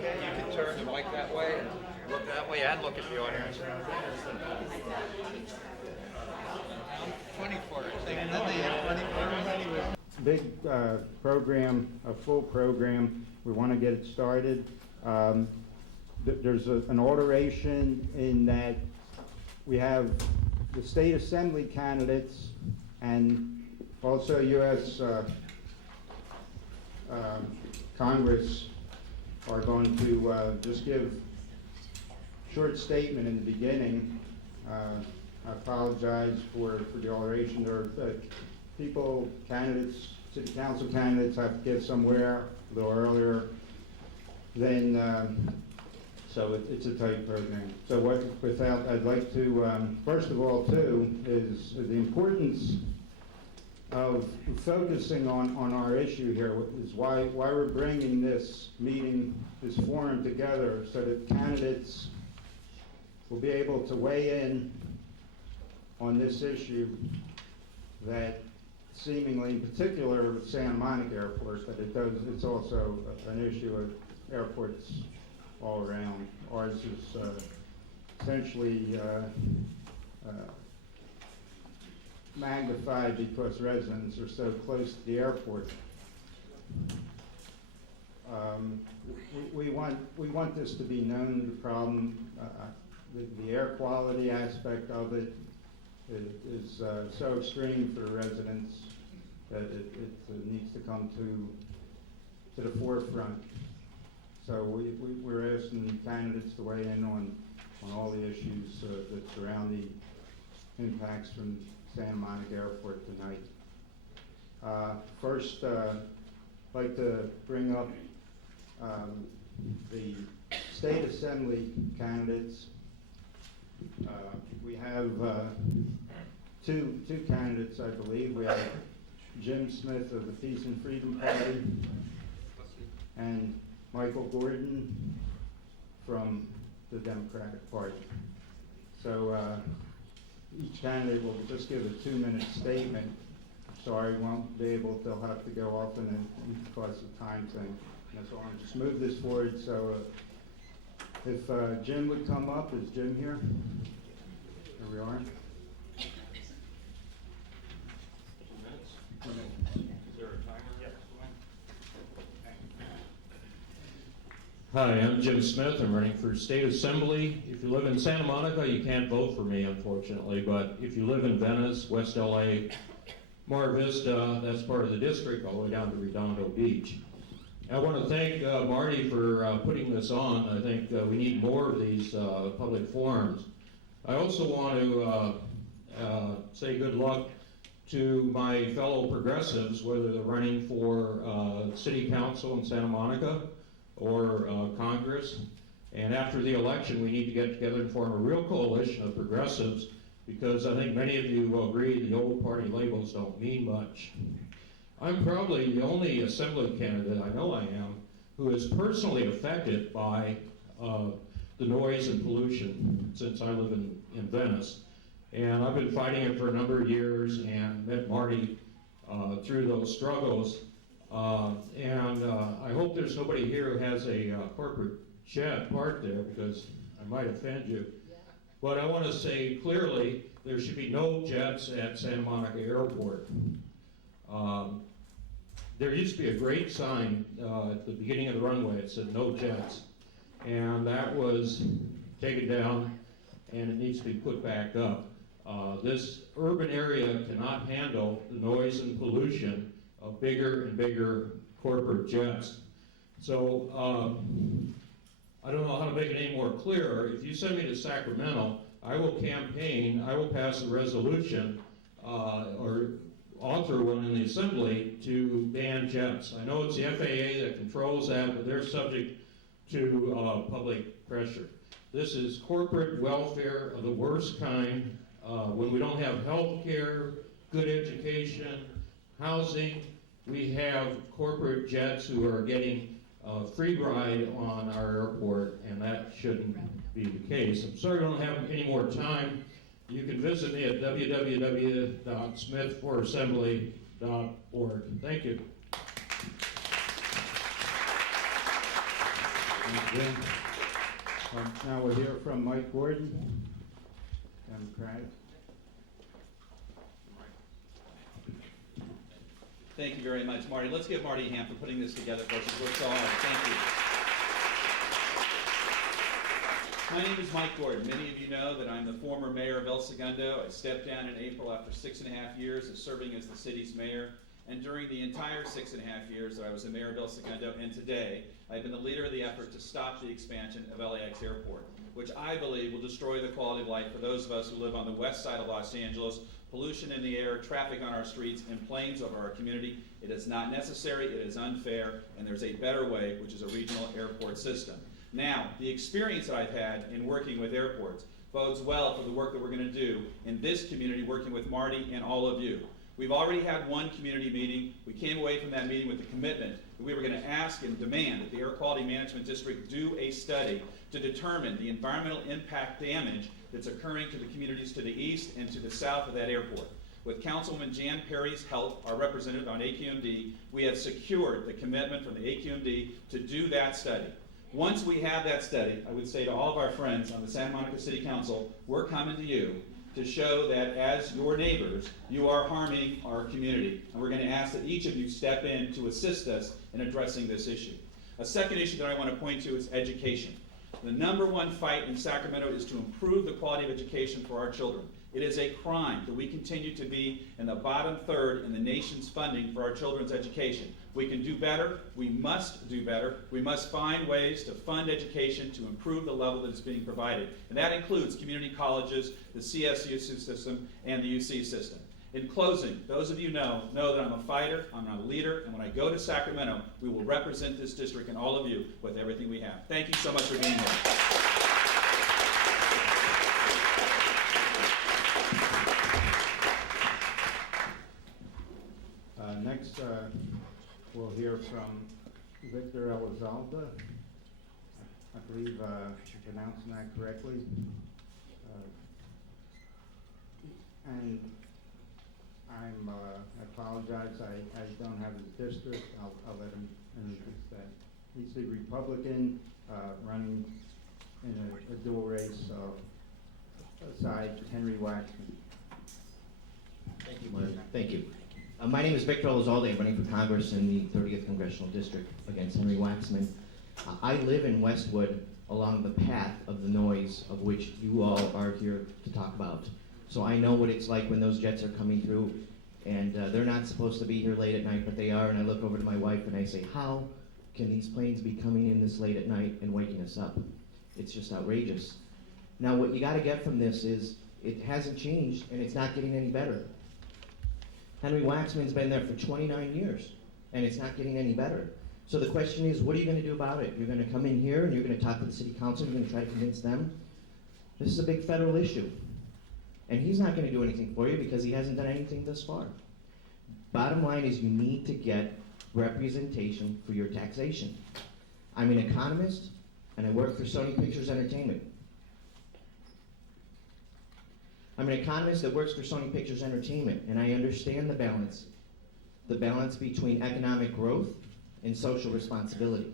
okay? You can turn the mic that way, and look that way, and look at the audience. 24. Then they have 24. Big program, a full program. We want to get it started. There's an alteration in that we have the state assembly candidates and also U.S. Congress are going to just give a short statement in the beginning. I apologize for the alteration. There are people, candidates, city council candidates have to get somewhere a little earlier than, so it's a tight program. So without, I'd like to, first of all too, is the importance of focusing on our issue here is why we're bringing this meeting, this forum together so that candidates will be able to weigh in on this issue that seemingly, in particular with Santa Monica Airport, that it's also an issue of airports all around. Ours is essentially magnified because residents are so close to the airport. We want this to be known, the problem, the air quality aspect of it is so extreme for the residents that it needs to come to the forefront. So we're asking candidates to weigh in on all the issues that surround the impacts from Santa Monica Airport tonight. First, I'd like to bring up the state assembly candidates. We have two candidates, I believe. We have Jim Smith of the Peace and Freedom Party and Michael Gordon from the Democratic Party. So each candidate will just give a 2-minute statement. Sorry, won't be able, they'll have to go off and because of time thing. And so I'll just move this forward. So if Jim would come up, is Jim here? Here we are. 2 minutes. Is there a timer? Yes. Hi, I'm Jim Smith. I'm running for State Assembly. If you live in Santa Monica, you can't vote for me, unfortunately, but if you live in Venice, West LA, Mar Vista, that's part of the district, all the way down to Redondo Beach. I want to thank Marty for putting this on. I think we need more of these public forums. I also want to say good luck to my fellow progressives, whether they're running for City Council in Santa Monica or Congress. And after the election, we need to get together and form a real coalition of progressives, because I think many of you will agree the old party labels don't mean much. I'm probably the only assembly candidate, I know I am, who is personally affected by the noise and pollution since I live in Venice. And I've been fighting it for a number of years and met Marty through those struggles. I hope there's nobody here who has a corporate jet parked there, because I might offend you. But I want to say clearly, there should be no jets at Santa Monica Airport. There used to be a great sign at the beginning of the runway. It said no jets. And that was taken down, and it needs to be put back up. This urban area cannot handle the noise and pollution of bigger and bigger corporate jets. So I don't know how to make it any more clearer. If you send me to Sacramento, I will campaign, I will pass a resolution or author one in the Assembly to ban jets. I know it's the FAA that controls that, but they're subject to public pressure. This is corporate welfare of the worst kind. When we don't have health care, good education, housing, we have corporate jets who are getting a free ride on our airport, and that shouldn't be the case. I'm sorry I don't have any more time. You can visit me at www.smithforassembly.org. Thank you. Thank you, Jim. Now we'll hear from Mike Gordon, Democratic. Thank you very much, Marty. Let's give Marty a hand for putting this together for us. He's worked so hard. Thank you. My name is Mike Gordon. Many of you know that I'm the former mayor of El Segundo. I stepped down in April after 6.5 years of serving as the city's mayor. And during the entire 6.5 years that I was the mayor of El Segundo, and today, I've been the leader of the effort to stop the expansion of LAX Airport, which I believe will destroy the quality of life for those of us who live on the west side of Los Angeles. Pollution in the air, traffic on our streets, and planes over our community. It is not necessary, it is unfair, and there's a better way, which is a regional airport system. Now, the experience that I've had in working with airports bodes well for the work that we're going to do in this community, working with Marty and all of you. We've already had one community meeting. We came away from that meeting with the commitment that we were going to ask and demand that the Air Quality Management District do a study to determine the environmental impact damage that's occurring to the communities to the east and to the south of that airport. With Councilwoman Jan Perry's help, our representative on AQMD, we have secured the commitment from the AQMD to do that study. Once we have that study, I would say to all of our friends on the Santa Monica City Council, we're coming to you to show that as your neighbors, you are harming our community. And we're going to ask that each of you step in to assist us in addressing this issue. A second issue that I want to point to is education. The number one fight in Sacramento is to improve the quality of education for our children. It is a crime that we continue to be in the bottom third in the nation's funding for our children's education. We can do better. We must do better. We must find ways to fund education to improve the level that is being provided. And that includes community colleges, the CSU system, and the UC system. In closing, those of you know that I'm a fighter, I'm a leader, and when I go to Sacramento, we will represent this district and all of you with everything we have. Thank you so much for being here. Next, we'll hear from Victor Elizalde. I believe I'm pronouncing that correctly. And I apologize, I don't have his district. I'll let him introduce that. He's the Republican running in a dual race aside Henry Waxman. Thank you, Mark. Thank you. My name is Victor Elizalde. I'm running for Congress in the 30th Congressional District against Henry Waxman. I live in Westwood along the path of the noise of which you all are here to talk about. So I know what it's like when those jets are coming through, and they're not supposed to be here late at night, but they are, and I look over to my wife and I say, how can these planes be coming in this late at night and waking us up? It's just outrageous. Now what you gotta get from this is, it hasn't changed and it's not getting any better. Henry Waxman's been there for 29 years, and it's not getting any better. So the question is, what are you going to do about it? You're going to come in here and you're going to talk to the city council, you're going to try to convince them? This is a big federal issue. And he's not going to do anything for you because he hasn't done anything thus far. Bottom line is you need to get representation for your taxation. I'm an economist, and I work for Sony Pictures Entertainment. I'm an economist that works for Sony Pictures Entertainment, and I understand the balance between economic growth and social responsibility.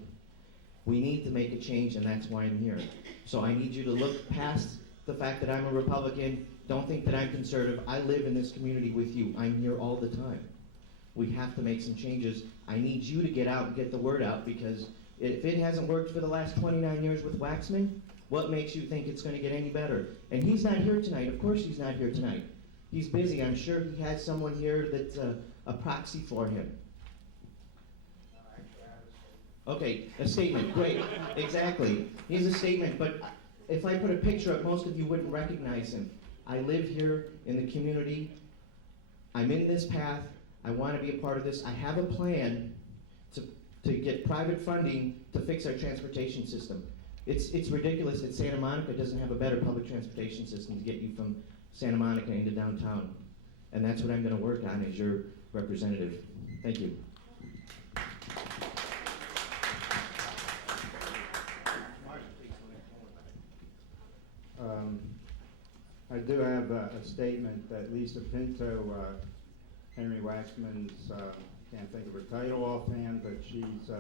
We need to make a change, and that's why I'm here. So I need you to look past the fact that I'm a Republican. Don't think that I'm conservative. I live in this community with you. I'm here all the time. We have to make some changes. I need you to get out and get the word out, because if it hasn't worked for the last 29 years with Waxman, what makes you think it's going to get any better? And he's not here tonight. Of course he's not here tonight. He's busy. I'm sure he has someone here that's a proxy for him. Okay, a statement. Great. Exactly. He has a statement, but if I put a picture up, most of you wouldn't recognize him. I live here in the community. I'm in this path. I want to be a part of this. I have a plan to get private funding to fix our transportation system. It's ridiculous that Santa Monica doesn't have a better public transportation system to get you from Santa Monica into downtown. And that's what I'm going to work on as your representative. Thank you. I do have a statement that Lisa Pinto, Henry Waxman's, can't think of her title offhand, but she's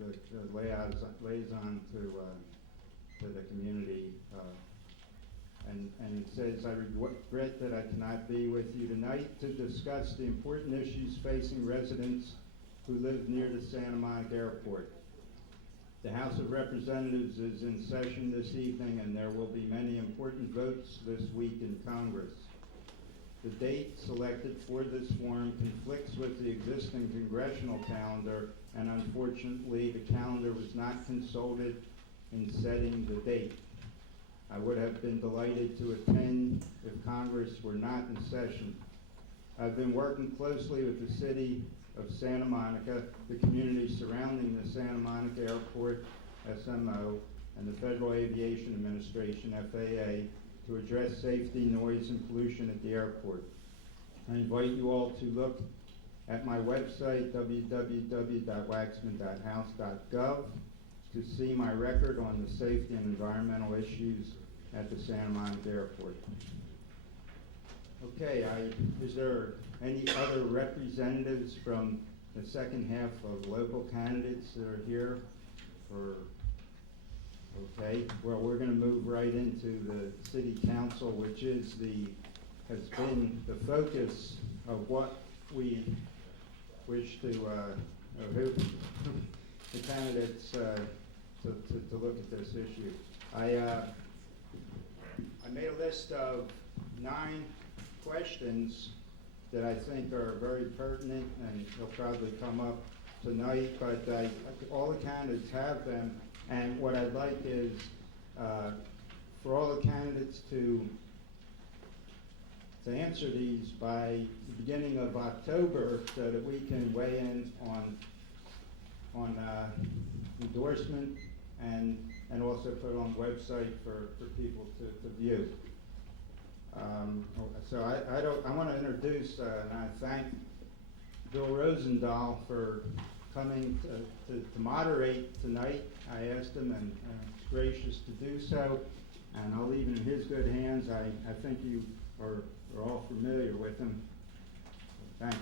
the liaison to the community. And it says, I regret that I cannot be with you tonight to discuss the important issues facing residents who live near the Santa Monica Airport. The House of Representatives is in session this evening, and there will be many important votes this week in Congress. The date selected for this forum conflicts with the existing congressional calendar, and unfortunately, the calendar was not consulted in setting the date. I would have been delighted to attend if Congress were not in session. I've been working closely with the City of Santa Monica, the community surrounding the Santa Monica Airport, SMO, and the Federal Aviation Administration, FAA, to address safety, noise, and pollution at the airport. I invite you all to look at my website, www.waxman.house.gov, to see my record on the safety and environmental issues at the Santa Monica Airport. Okay, is there any other representatives from the second half of local candidates that are here? Okay, well, we're going to move right into the City Council, which has been the focus of what we wish to, who the candidates to look at this issue. I made a list of 9 questions that I think are very pertinent, and they'll probably come up tonight, but all the candidates have them, and what I'd like is for all the candidates to answer these by the beginning of October so that we can weigh in on endorsement and also put it on the website for people to view. So I want to introduce and I thank Bill Rosendahl for coming to moderate tonight. I asked him, and he's gracious to do so, and I'll leave it in his good hands. I think you are all familiar with him. Thank you.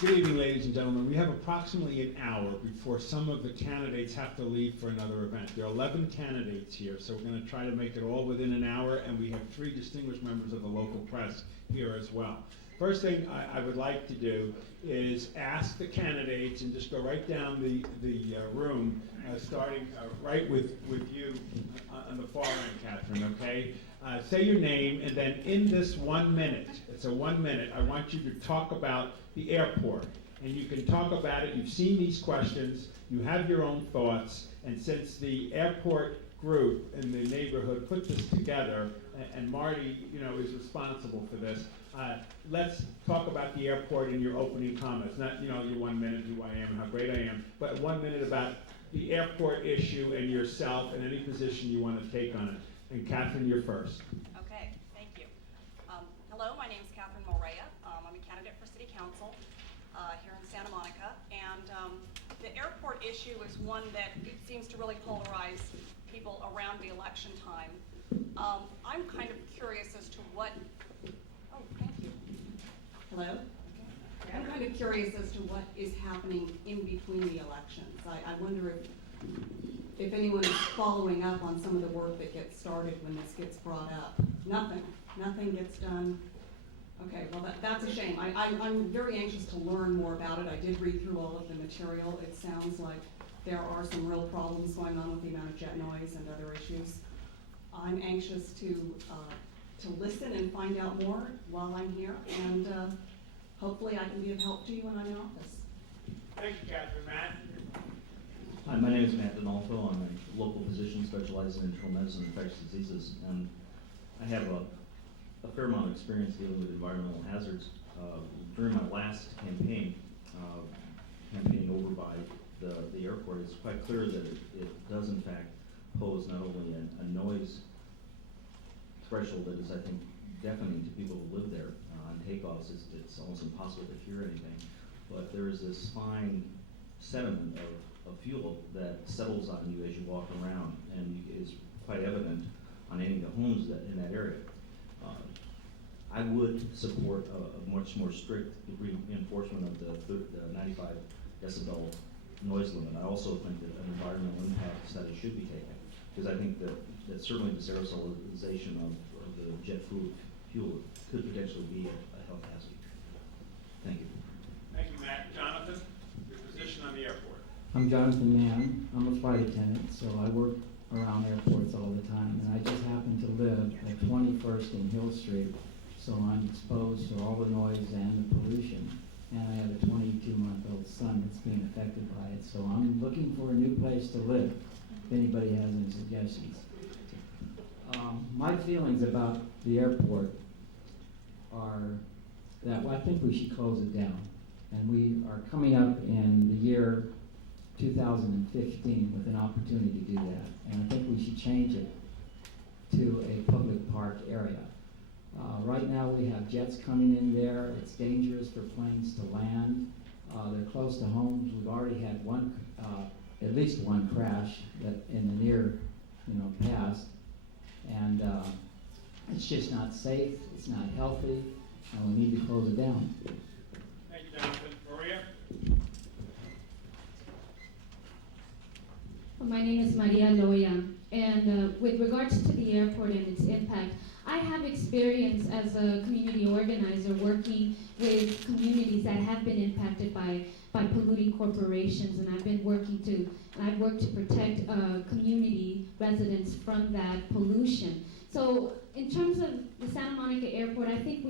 Good evening, ladies and gentlemen. We have approximately an hour before some of the candidates have to leave for another event. There are 11 candidates here, so we're going to try to make it all within an hour, and we have 3 distinguished members of the local press here as well. First thing I would like to do is ask the candidates, and just go right down the room, starting right with you on the far end, Catherine, okay? Say your name, and then in this 1 minute, it's a 1 minute, I want you to talk about the airport. And you can talk about it, you've seen these questions, you have your own thoughts, and since the airport group in the neighborhood put this together, and Marty, is responsible for this, let's talk about the airport in your opening comments. Not, your 1 minute, who I am, and how great I am, but 1 minute about the airport issue and yourself and any position you want to take on it. And Catherine, you're first. Okay, thank you. Hello, my name is Catherine Morea. I'm a candidate for City Council here in Santa Monica, and the airport issue is one that it seems to really polarize people around the election time. I'm kind of curious as to what, oh, thank you. Hello? I'm kind of curious as to what is happening in between the elections. I wonder if anyone is following up on some of the work that gets started when this gets brought up. Nothing gets done. Okay, well that's a shame. I'm very anxious to learn more about it. I did read through all of the material. It sounds like there are some real problems going on with the amount of jet noise and other issues. I'm anxious to listen and find out more while I'm here, and hopefully I can be of help to you when I'm in office. Thank you, Catherine. Matt? Hi, my name is Matt Donalfo. I'm a local physician specializing in internal medicine and infectious diseases, and I have a fair amount of experience dealing with environmental hazards. During my last campaigning over by the airport, it's quite clear that it does in fact pose not only a noise threshold that is, I think, deafening to people who live there. On takeoffs, it's almost impossible to hear anything, but there is this fine sediment of fuel that settles on you as you walk around, and is quite evident on any of the homes in that area. I would support a much more strict enforcement of the 95 decibel noise limit. I also think that an environmental impact study should be taken, because I think that certainly this aerosolization of the jet fuel could potentially be a health hazard. Thank you. Thank you, Matt. Jonathan, your position on the airport. I'm Jonathan Mann. I'm a flight attendant, so I work around airports all the time, and I just happen to live at 21st and Hill Street, so I'm exposed to all the noise and the pollution. And I have a 22-month-old son that's being affected by it, so I'm looking for a new place to live, if anybody has any suggestions. My feelings about the airport are that, well, I think we should close it down. And we are coming up in the year 2015 with an opportunity to do that. And I think we should change it to a public park area. Right now we have jets coming in there. It's dangerous for planes to land. They're close to homes. We've already had at least one crash that in the near, past. And it's just not safe. It's not healthy, and we need to close it down. Thank you, Jonathan. Maria? My name is Maria Loya, and with regards to the airport and its impact, I have experience as a community organizer working with communities that have been impacted by polluting corporations, and I've worked to protect community residents from that pollution. So in terms of the Santa Monica Airport, I think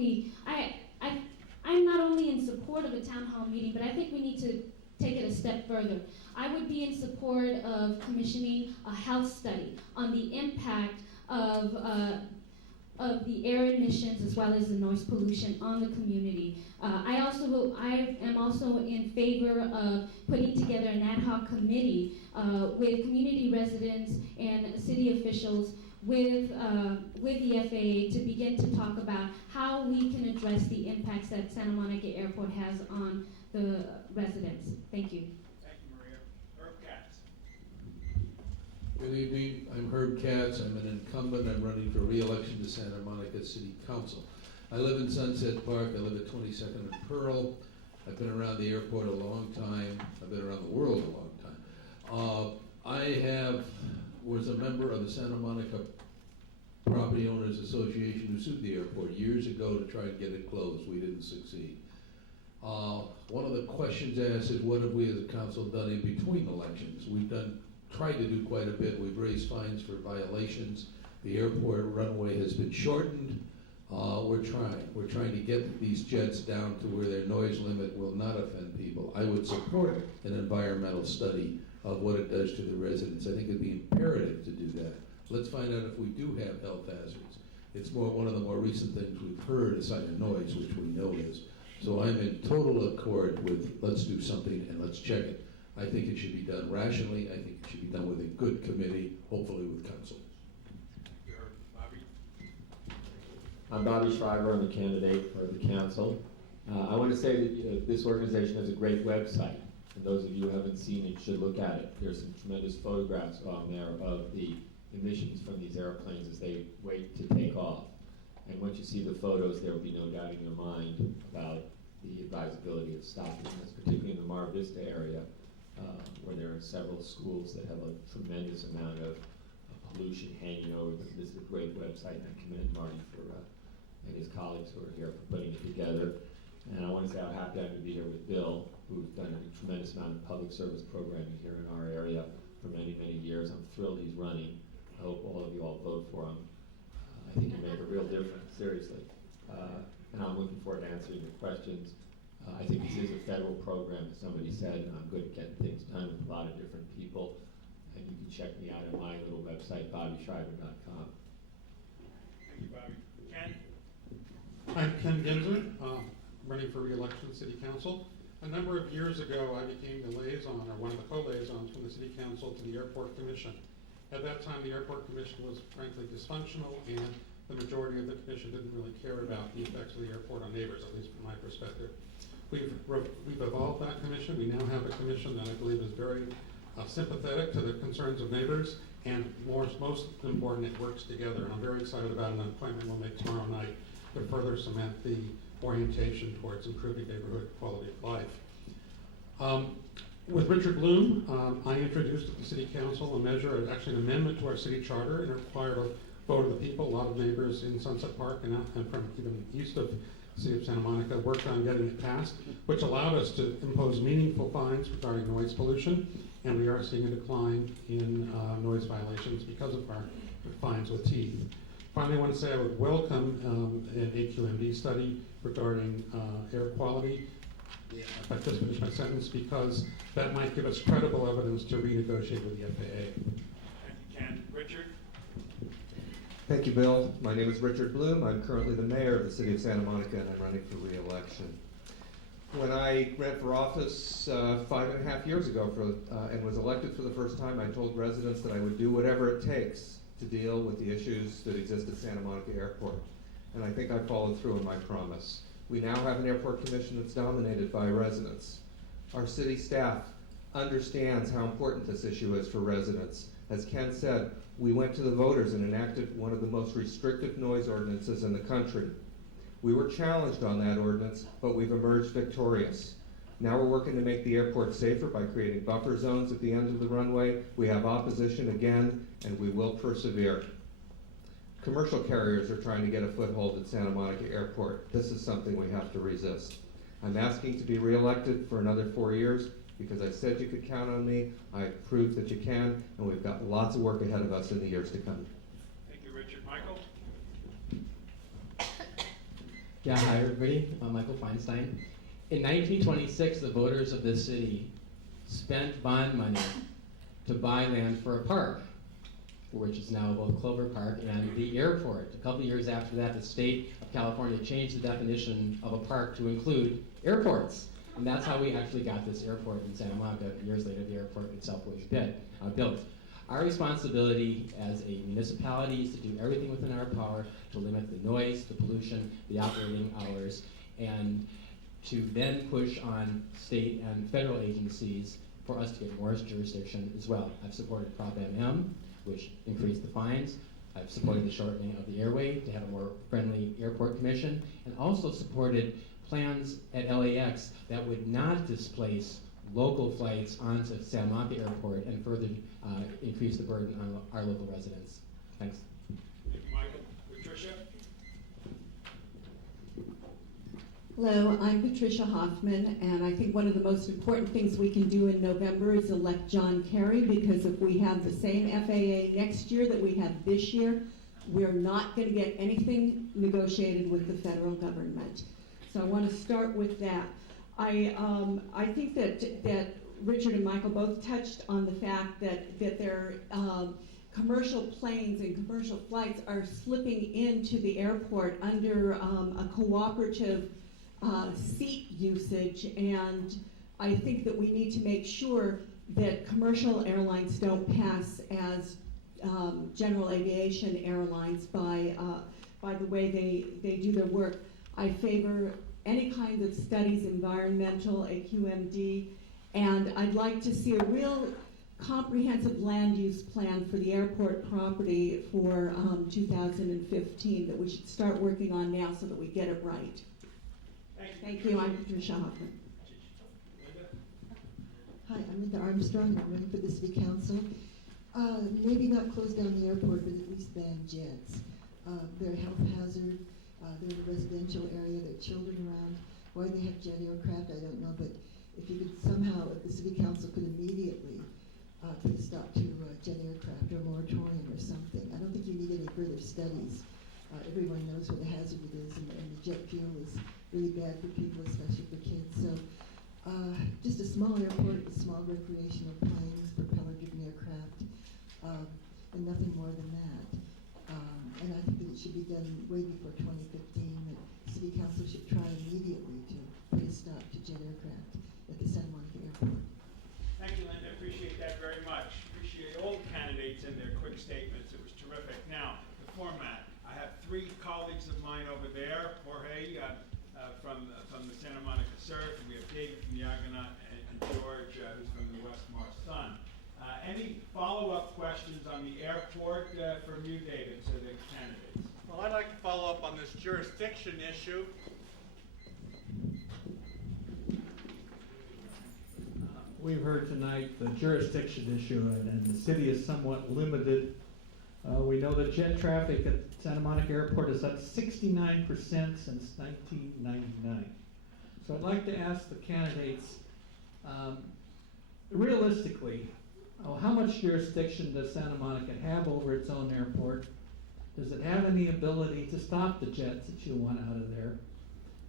I'm not only in support of a town hall meeting, but I think we need to take it a step further. I would be in support of commissioning a health study on the impact of the air emissions as well as the noise pollution on the community. I am also in favor of putting together an ad hoc committee with community residents and city officials with the FAA to begin to talk about how we can address the impacts that Santa Monica Airport has on the residents. Thank you. Thank you, Maria. Herb Katz. Good evening, I'm Herb Katz, I'm an incumbent, I'm running for re-election to Santa Monica City Council. I live in Sunset Park, I live at 22nd and Pearl. I've been around the airport a long time, I've been around the world a long time. I was a member of the Santa Monica Property Owners Association who sued the airport years ago to try and get it closed. We didn't succeed. One of the questions asked is, what have we as a council done in between elections? We've tried to do quite a bit. We've raised fines for violations. The airport runway has been shortened. We're trying to get these jets down to where their noise limit will not offend people. I would support an environmental study of what it does to the residents. I think it'd be imperative to do that. Let's find out if we do have health hazards. It's one of the more recent things we've heard aside of noise, which we know is. So I'm in total accord with let's do something and let's check it. I think it should be done rationally. I think it should be done with a good committee, hopefully with council. Bobby? I'm Bobby Schreiber. I'm a candidate for the council. I want to say that this organization has a great website. And those of you who haven't seen it should look at it. There's some tremendous photographs on there of the emissions from these airplanes as they wait to take off. And once you see the photos, there will be no doubt in your mind about the advisability of stopping this, particularly in the Mar Vista area, where there are several schools that have a tremendous amount of pollution hanging over them. This is a great website, and I commend Marty and his colleagues who are here for putting it together. And I want to say how happy I am to be here with Bill, who's done a tremendous amount of public service programming here in our area for many, many years. I'm thrilled he's running. I hope all of you all vote for him. I think you make a real difference, seriously. And I'm looking forward to answering your questions. I think this is a federal program, as somebody said, and I'm good at getting things done with a lot of different people. And you can check me out at my little website, bobbyschreiber.com. Thank you, Bobby. Ken? I'm Ken Ginzer, running for re-election to City Council. A number of years ago, I became the liaison, or one of the co-liaisons from the City Council to the Airport Commission. At that time, the Airport Commission was frankly dysfunctional, and the majority of the commission didn't really care about the effects of the airport on neighbors, at least from my perspective. We've evolved that commission. We now have a commission that I believe is very sympathetic to the concerns of neighbors, and most important, it works together. And I'm very excited about an appointment we'll make tomorrow night to further cement the orientation towards improving neighborhood quality of life. With Richard Bloom, I introduced at the City Council a measure, actually an amendment to our city charter, and it required a vote of the people. A lot of neighbors in Sunset Park and from even east of the City of Santa Monica worked on getting it passed, which allowed us to impose meaningful fines regarding noise pollution, and we are seeing a decline in noise violations because of our fines with teeth. Finally, I want to say I would welcome an AQMD study regarding air quality. If I just finish my sentence, because that might give us credible evidence to renegotiate with the FAA. Thank you, Ken. Richard? Thank you, Bill. My name is Richard Bloom. I'm currently the mayor of the city of Santa Monica, and I'm running for re-election. When I ran for office 5.5 years ago and was elected for the first time, I told residents that I would do whatever it takes to deal with the issues that exist at Santa Monica Airport. And I think I followed through on my promise. We now have an airport commission that's dominated by residents. Our city staff understands how important this issue is for residents. As Ken said, we went to the voters and enacted one of the most restrictive noise ordinances in the country. We were challenged on that ordinance, but we've emerged victorious. Now we're working to make the airport safer by creating buffer zones at the end of the runway. We have opposition again, and we will persevere. Commercial carriers are trying to get a foothold at Santa Monica Airport. This is something we have to resist. I'm asking to be reelected for another 4 years because I said you could count on me. I proved that you can, and we've got lots of work ahead of us in the years to come. Thank you, Richard. Michael? Yeah, hi everybody. I'm Michael Feinstein. In 1926, the voters of this city spent bond money to buy land for a park, which is now both Clover Park and the airport. A couple of years after that, the state of California changed the definition of a park to include airports. And that's how we actually got this airport in Santa Monica. Years later, the airport itself was built. Our responsibility as a municipality is to do everything within our power to limit the noise, the pollution, the operating hours, and to then push on state and federal agencies for us to get more jurisdiction as well. I've supported Prop MM, which increased the fines. I've supported the shortening of the airway to have a more friendly airport commission, and also supported plans at LAX that would not displace local flights onto Santa Monica Airport and further increase the burden on our local residents. Thanks. Thank you, Michael. Patricia? Hello, I'm Patricia Hoffman, and I think one of the most important things we can do in November is elect John Kerry, because if we have the same FAA next year that we have this year, we're not going to get anything negotiated with the federal government. So I want to start with that. I think that Richard and Michael both touched on the fact that their commercial planes and commercial flights are slipping into the airport under a cooperative seat usage, and I think that we need to make sure that commercial airlines don't pass as general aviation airlines by the way they do their work. I favor any kind of studies, environmental, AQMD, and I'd like to see a real comprehensive land use plan for the airport property for 2015 that we should start working on now so that we get it right. Thank you. I'm Patricia Hoffman. Hi, I'm Linda Armstrong. I'm running for the City Council. Maybe not close down the airport, but at least ban jets. They're a health hazard. They're in a residential area. There are children around. Why they have jet aircraft, I don't know. But if you could somehow, if the City Council could immediately put a stop to jet aircraft or a moratorium or something. I don't think you need any further studies. Everyone knows what a hazard it is, and the jet fuel is really bad for people, especially for kids. So just a small airport with small recreational planes, propeller-driven aircraft, and nothing more than that. And I think that it should be done way before 2015, that City Council should try immediately to put a stop to jet aircraft at the Santa Monica Airport. Thank you, Linda. Appreciate that very much. Appreciate all the candidates and their quick statements. It was terrific. Now, the format. I have three colleagues of mine over there. Jorge from the Santa Monica Surf, and we have David from the Argonaut, and George who's from the West Mars Sun. Any follow-up questions on the airport from you, David, to the candidates? Well, I'd like to follow up on this jurisdiction issue. We've heard tonight the jurisdiction issue, and the city is somewhat limited. We know that jet traffic at Santa Monica Airport is up 69% since 1999. So I'd like to ask the candidates, realistically, how much jurisdiction does Santa Monica have over its own airport? Does it have any ability to stop the jets that you want out of there?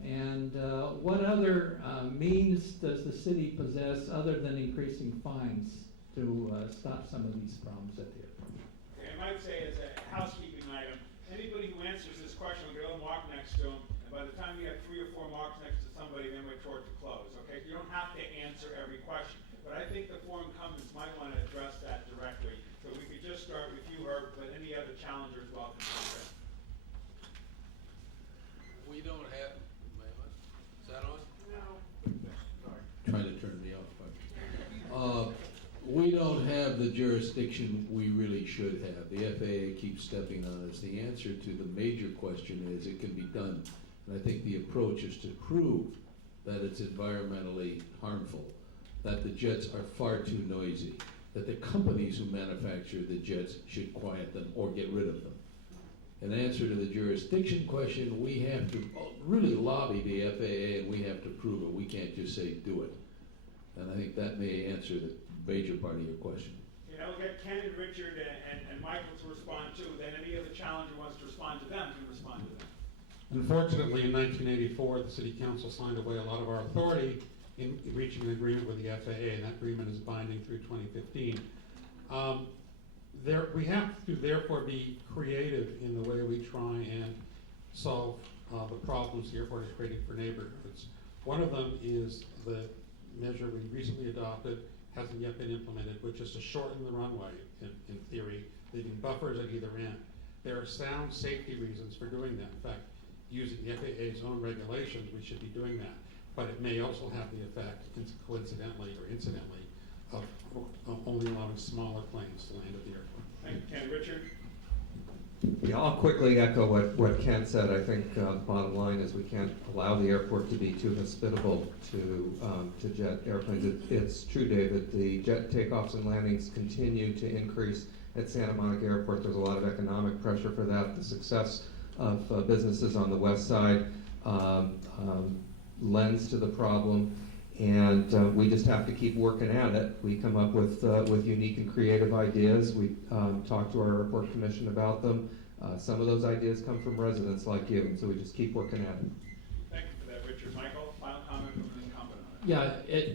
And what other means does the city possess other than increasing fines to stop some of these problems at the airport? Okay, I might say as a housekeeping item, anybody who answers this question will get a mark next to them, and by the time you have 3 or 4 marks next to somebody, then we're toward the close, okay? You don't have to answer every question, but I think the four incumbents might want to address that directly. So we could just start with you, Herb, but any other challengers welcome to address. We don't have, is that on? No. Sorry. Trying to turn me off. We don't have the jurisdiction we really should have. The FAA keeps stepping on us. The answer to the major question is it can be done. And I think the approach is to prove that it's environmentally harmful, that the jets are far too noisy, that the companies who manufacture the jets should quiet them or get rid of them. In answer to the jurisdiction question, we have to really lobby the FAA and we have to prove it. We can't just say do it. And I think that may answer the major part of your question. Okay, I'll get Ken and Richard and Michael to respond too. Then any other challenger wants to respond to them can respond to them. Unfortunately, in 1984, the City Council signed away a lot of our authority in reaching an agreement with the FAA, and that agreement is binding through 2015. We have to therefore be creative in the way we try and solve the problems the airport is creating for neighborhoods. One of them is the measure we recently adopted, hasn't yet been implemented, which is to shorten the runway, in theory, leaving buffers at either end. There are sound safety reasons for doing that. In fact, using the FAA's own regulations, we should be doing that. But it may also have the effect, coincidentally or incidentally, of only allowing smaller planes to land at the airport. Thank you, Ken. Richard? Yeah, I'll quickly echo what Ken said. I think the bottom line is we can't allow the airport to be too hospitable to jet airplanes. It's true, David, the jet takeoffs and landings continue to increase at Santa Monica Airport. There's a lot of economic pressure for that. The success of businesses on the west side lends to the problem, and we just have to keep working at it. We come up with unique and creative ideas. We talk to our airport commission about them. Some of those ideas come from residents like you, and so we just keep working at it. Thank you for that, Richard. Michael, final comment from an incumbent on it. Yeah,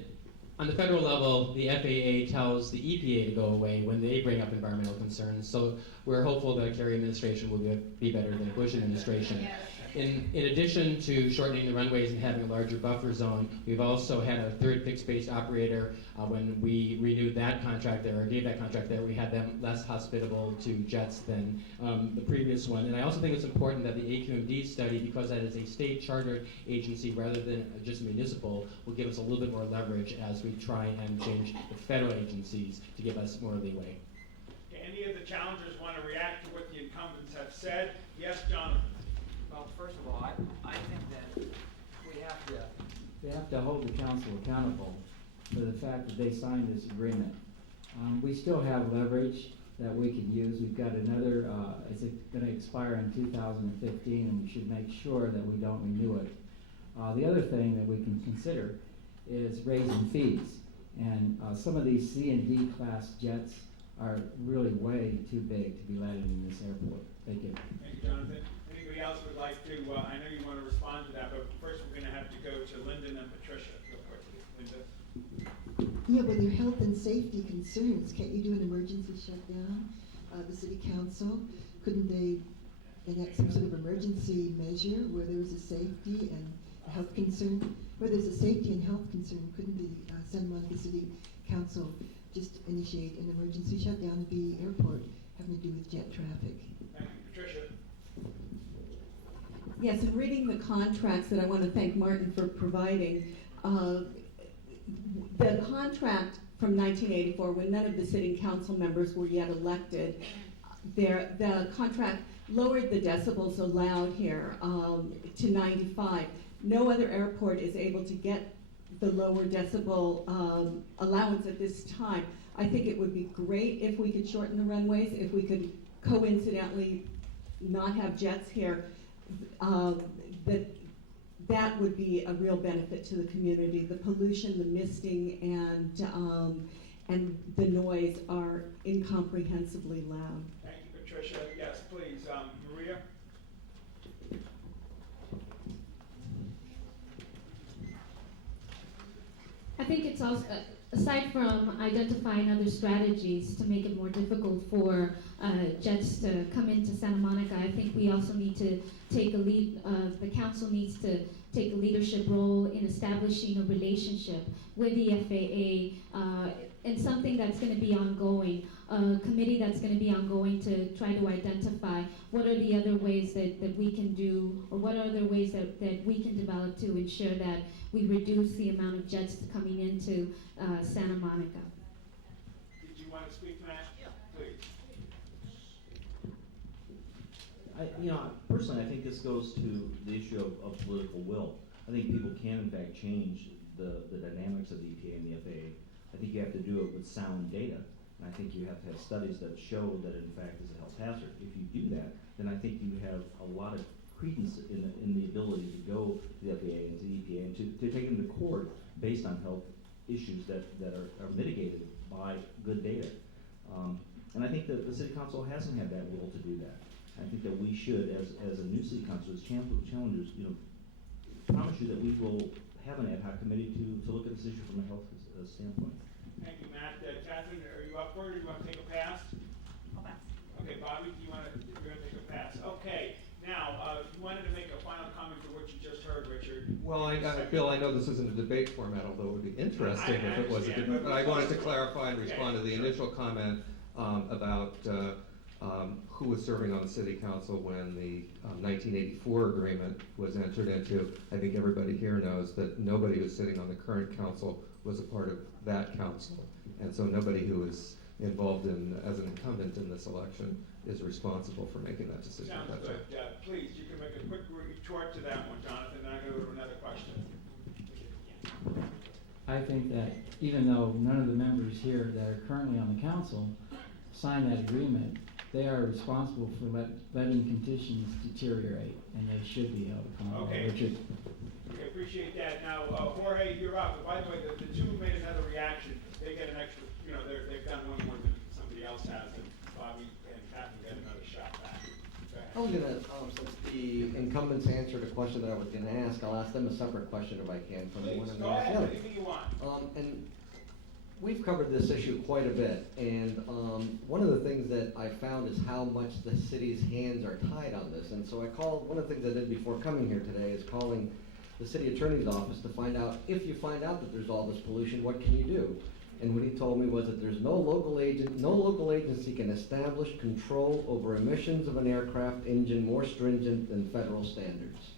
on the federal level, the FAA tells the EPA to go away when they bring up environmental concerns. So we're hopeful that the Kerry administration will be better than the Bush administration. In addition to shortening the runways and having a larger buffer zone, we've also had a third fixed-base operator. When we renewed that contract there, or gave that contract there, we had them less hospitable to jets than the previous one. And I also think it's important that the AQMD study, because that is a state-chartered agency rather than just municipal, will give us a little bit more leverage as we try and change the federal agencies to give us more leeway. Okay, any of the challengers want to react to what the incumbents have said? Yes, Jonathan? Well, first of all, I think that We have to hold the council accountable for the fact that they signed this agreement. We still have leverage that we can use. We've got another, it's going to expire in 2015, and we should make sure that we don't renew it. The other thing that we can consider is raising fees. And some of these C and D class jets are really way too big to be landing in this airport. Thank you. Thank you, Jonathan. Anybody else would like to, I know you want to respond to that, but first we're going to have to go to Lyndon and Patricia real quickly. Linda? Yeah, with your health and safety concerns, can't you do an emergency shutdown? The city council, couldn't they enact some sort of emergency measure where there was a safety and a health concern? Where there's a safety and health concern, couldn't the Santa Monica City Council just initiate an emergency shutdown of the airport having to do with jet traffic? Thank you, Patricia. Yes, in reading the contracts that I want to thank Martin for providing, the contract from 1984, when none of the sitting council members were yet elected, the contract lowered the decibels allowed here to 95. No other airport is able to get the lower decibel allowance at this time. I think it would be great if we could shorten the runways, if we could coincidentally not have jets here. That would be a real benefit to the community. The pollution, the misting, and the noise are incomprehensibly loud. Thank you, Patricia. Yes, please, Maria? I think it's also, aside from identifying other strategies to make it more difficult for jets to come into Santa Monica, I think we also need to take a lead, the council needs to take a leadership role in establishing a relationship with the FAA and something that's going to be ongoing, a committee that's going to be ongoing to try to identify what are the other ways that we can do, or what are other ways that we can develop to ensure that we reduce the amount of jets coming into Santa Monica. Did you want to speak to that? Yeah. Please. Personally, I think this goes to the issue of political will. I think people can, in fact, change the dynamics of the EPA and the FAA. I think you have to do it with sound data. And I think you have to have studies that show that it, in fact, is a health hazard. If you do that, then I think you have a lot of credence in the ability to go to the FAA and to the EPA and to take them to court based on health issues that are mitigated by good data. And I think that the city council hasn't had that will to do that. I think that we should, as a new city council, as challengers, promise you that we will have an ad hoc committee to look at this issue from a health standpoint. Thank you, Matt. Catherine, are you up for it, or do you want to take a pass? I'll pass. Okay, Bobby, you're going to take a pass. Okay, now, you wanted to make a final comment to what you just heard, Richard. Well, Bill, I know this isn't a debate format, although it would be interesting if it was a debate. But I wanted to clarify and respond to the initial comment about who was serving on the city council when the 1984 agreement was entered into. I think everybody here knows that nobody who's sitting on the current council was a part of that council. And so nobody who is involved as an incumbent in this election is responsible for making that decision. Sounds That's good. right. Please, you can make a quick retort to that one, Jonathan, and I go to another question. I think that even though none of the members here that are currently on the council signed that agreement, they are responsible for letting conditions deteriorate, and they should be held accountable. Okay. Richard. Okay, appreciate that. Now, Jorge, you're up. By the way, the two who made another reaction, they get an extra, they've done one more than somebody else has, and Bobby and Catherine get another shot back. I was gonna, since the incumbents answered a question that I was gonna ask, I'll ask them a separate question if I can from the one Please, I'm go gonna ask ahead, the other. anything you want. And we've covered this issue quite a bit, and one of the things that I found is how much the city's hands are tied on this. And so one of the things I did before coming here today is calling the city attorney's office to find out, if you find out that there's all this pollution, what can you do? And what he told me was that there's no local agency can establish control over emissions of an aircraft engine more stringent than federal standards.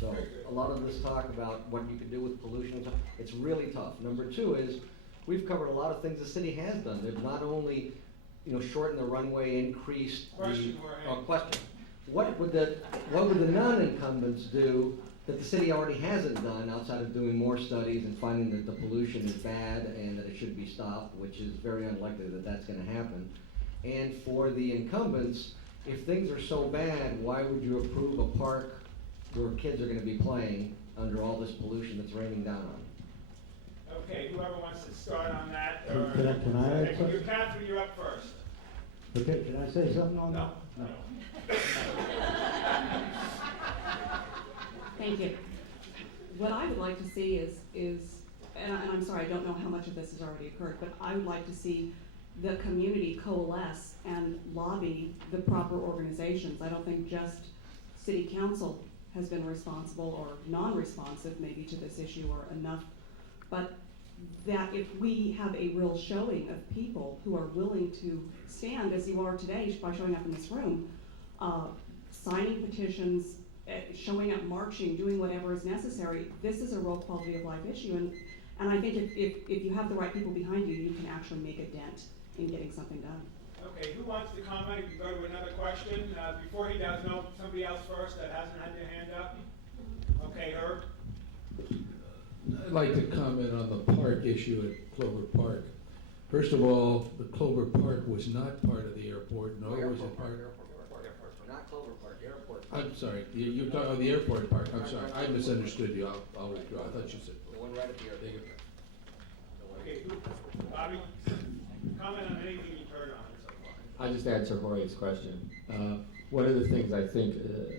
So a lot of this talk about what you can do with pollution, it's really tough. Number two is, we've covered a lot of things the city has done. They've not only, shortened the runway, increased Question, question. What would the non-incumbents do that the city already hasn't done outside of doing more studies and finding that the pollution is bad and that it should be stopped, which is very unlikely that that's going to happen. And for the incumbents, if things are so bad, why would you approve a park where kids are going to be playing under all this pollution that's raining down on them? Okay, whoever wants to start on that. Can I add something? Catherine, you're up first. Okay, can I say something on that? No. Thank you. What I would like to see is, and I'm sorry, I don't know how much of this has already occurred, but I would like to see the community coalesce and lobby the proper organizations. I don't think just city council has been responsible or non-responsive maybe to this issue or enough, but that if we have a real showing of people who are willing to stand, as you are today by showing up in this room, signing petitions, showing up, marching, doing whatever is necessary, this is a real quality of life issue. And I think if you have the right people behind you, you can actually make a dent in getting something done. Okay, who wants to comment? You can go to another question? Before he does, no, somebody else first that hasn't had their hand up? Okay, Herb? I'd like to comment on the park issue at Clover Park. First of all, the Clover Park was not part of the airport, nor was it part. Not Clover Park, airport. I'm sorry, you're talking about the airport park, I'm sorry, I misunderstood you, I'll withdraw, I thought you said. The one right at the Take airport. it back. Okay, Bobby, comment on anything you've heard on it so far. I'll just answer Jorge's question. One of the things I think,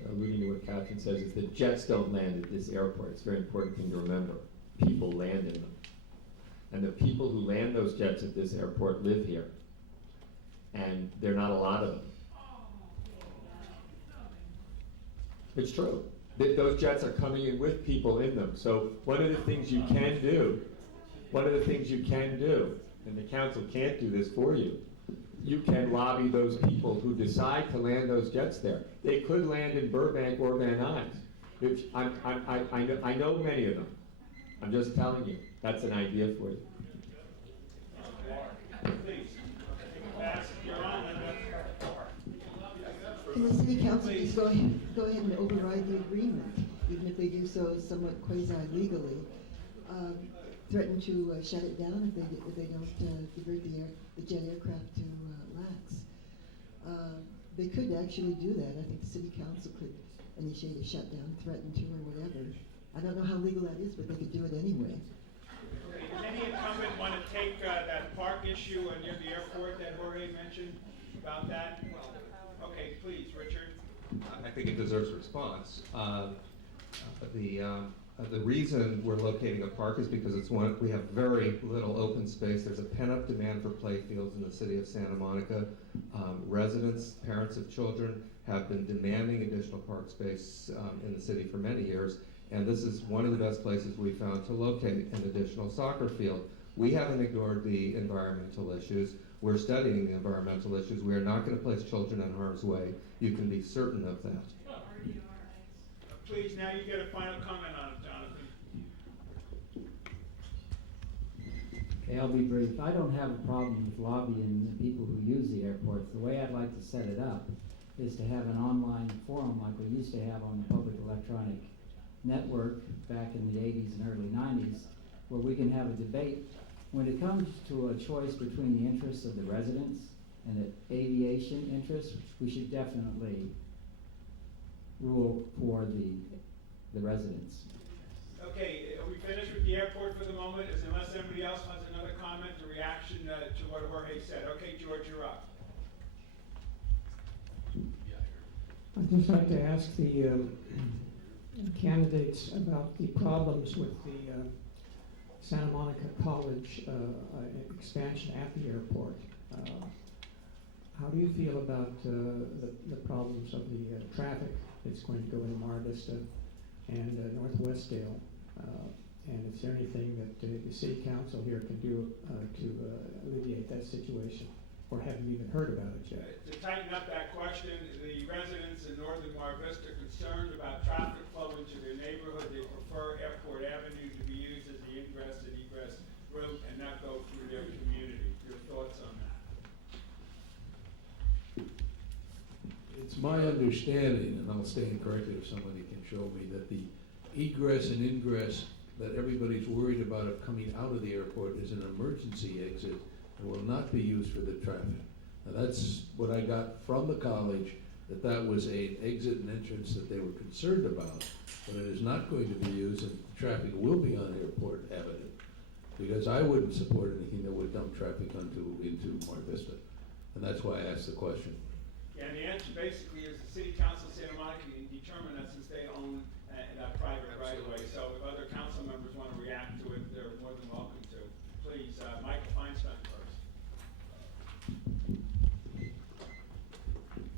alluding to what Catherine says, is that jets don't land at this airport. It's a very important thing to remember. People land in them. And the people who land those jets at this airport live here. And there are not a lot of them. It's true. Those jets are coming in with people in them. So one of the things you can do, and the council can't do this for you, you can lobby those people who decide to land those jets there. They could land in Burbank or Van Nuys. I know many of them. I'm just telling you, that's an idea for you. Can the city council just go ahead and override the agreement, even if they do so somewhat quasi-legally? Threaten to shut it down if they don't divert the jet aircraft to LAX. They could actually do that. I think the city council could initiate a shutdown, threaten to, or whatever. I don't know how legal that is, but they could do it anyway. Okay, does any incumbent want to take that park issue near the airport that Jorge mentioned about that? Okay, please, Richard. I think it deserves a response. The reason we're locating a park is because we have very little open space. There's a pent-up demand for playfields in the city of Santa Monica. Residents, parents of children have been demanding additional park space in the city for many years, and this is one of the best places we found to locate an additional soccer field. We haven't ignored the environmental issues. We're studying the environmental issues. We are not going to place children in harm's way. You can be certain of that. Please, now you get a final comment on it, Jonathan. Okay, I'll be brief. I don't have a problem with lobbying the people who use the airports. The way I'd like to set it up is to have an online forum like we used to have on the public electronic network back in the 80s and early 90s, where we can have a debate. When it comes to a choice between the interests of the residents and the aviation interests, we should definitely rule for the residents. Okay, are we finished with the airport for the moment? Unless somebody else has another comment or reaction to what Jorge said. Okay, George, you're up. I'd just like to ask the candidates about the problems with the Santa Monica College expansion at the airport. How do you feel about the problems of the traffic that's going to go into Mar Vista and Northwestdale? And is there anything that the city council here can do to alleviate that situation? Or have you even heard about it yet? To tighten up that question, the residents in northern Mar Vista are concerned about traffic flow into their neighborhood. They prefer Airport Avenue to be used as the ingress and egress route and not go through their community. Your thoughts on that? It's my understanding, and I'll stand corrected if somebody can show me, that the egress and ingress that everybody's worried about of coming out of the airport is an emergency exit and will not be used for the traffic. Now that's what I got from the college, that was an exit and entrance that they were concerned about, but it is not going to be used and traffic will be on Airport Avenue. Because I wouldn't support anything that would dump traffic into Mar Vista. And that's why I asked the question. Yeah, and the answer basically is the city council of Santa Monica can determine that since they own that private right of way. So if other council members want to react to it, they're more than welcome to. Please, Michael Feinstein first.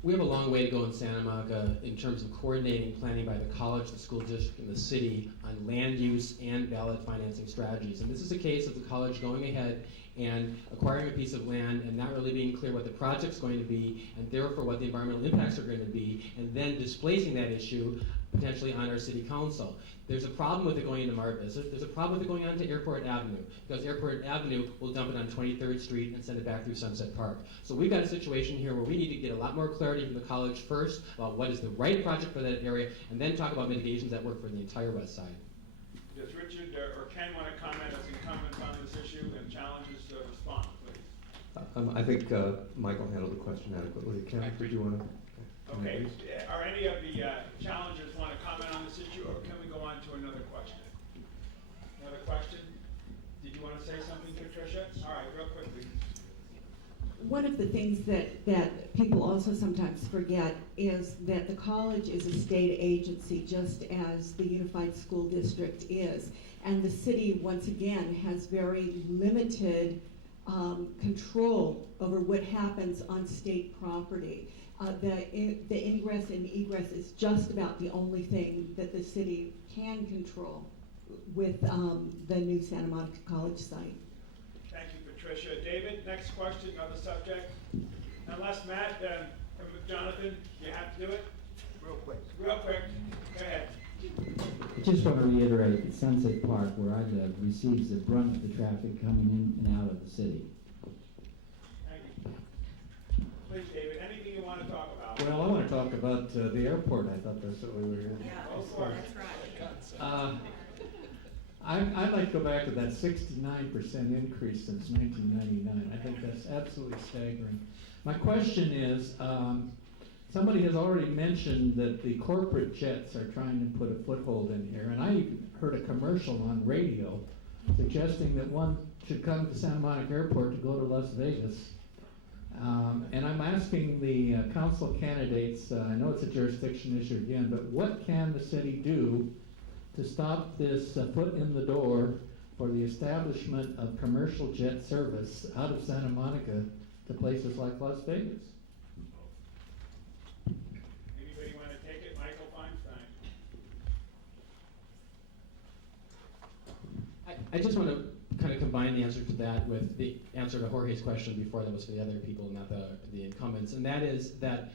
We have a long way to go in Santa Monica in terms of coordinating planning by the college, the school district, and the city on land use and ballot financing strategies. And this is a case of the college going ahead and acquiring a piece of land and not really being clear what the project's going to be, and therefore what the environmental impacts are going to be, and then displacing that issue potentially on our city council. There's a problem with it going into Mar Vista. There's a problem with it going onto Airport Avenue, because Airport Avenue will dump it on 23rd Street and send it back through Sunset Park. So we've got a situation here where we need to get a lot more clarity from the college first about what is the right project for that area, and then talk about mitigations that work for the entire west side. Does Richard or Ken want to comment as incumbents on this issue and challenges to respond, please? I think Michael handled the question adequately. Ken, did you want to? Okay, are any of the challengers want to comment on this issue, or can we go on to another question? Another question? Did you want to say something, Patricia? All right, real quickly. One of the things that people also sometimes forget is that the college is a state agency, just as the Unified School District is. And the city, once again, has very limited control over what happens on state property. The ingress and egress is just about the only thing that the city can control with the new Santa Monica College site. Thank you, Patricia. David, next question on the subject. Unless Matt, Jonathan, you have to do it? Real quick. Real quick. Go ahead. I just want to reiterate that Sunset Park, where I live, receives the brunt of the traffic coming in and out of the city. Thank you. Please, David, anything you want to talk about? Well, I want to talk about the airport. I thought that's what we were in. Yeah, Go for it. that's right. I'd like to go back to that 69% increase since 1999. I think that's absolutely staggering. My question is, somebody has already mentioned that the corporate jets are trying to put a foothold in here, and I heard a commercial on radio suggesting that one should come to Santa Monica Airport to go to Las Vegas. And I'm asking the council candidates, I know it's a jurisdiction issue again, but what can the city do to stop this foot in the door for the establishment of commercial jet service out of Santa Monica to places like Las Vegas? Anybody want to take it? Michael Feinstein. I just want to kind of combine the answer to that with the answer to Jorge's question before that was for the other people, not the incumbents, and that is that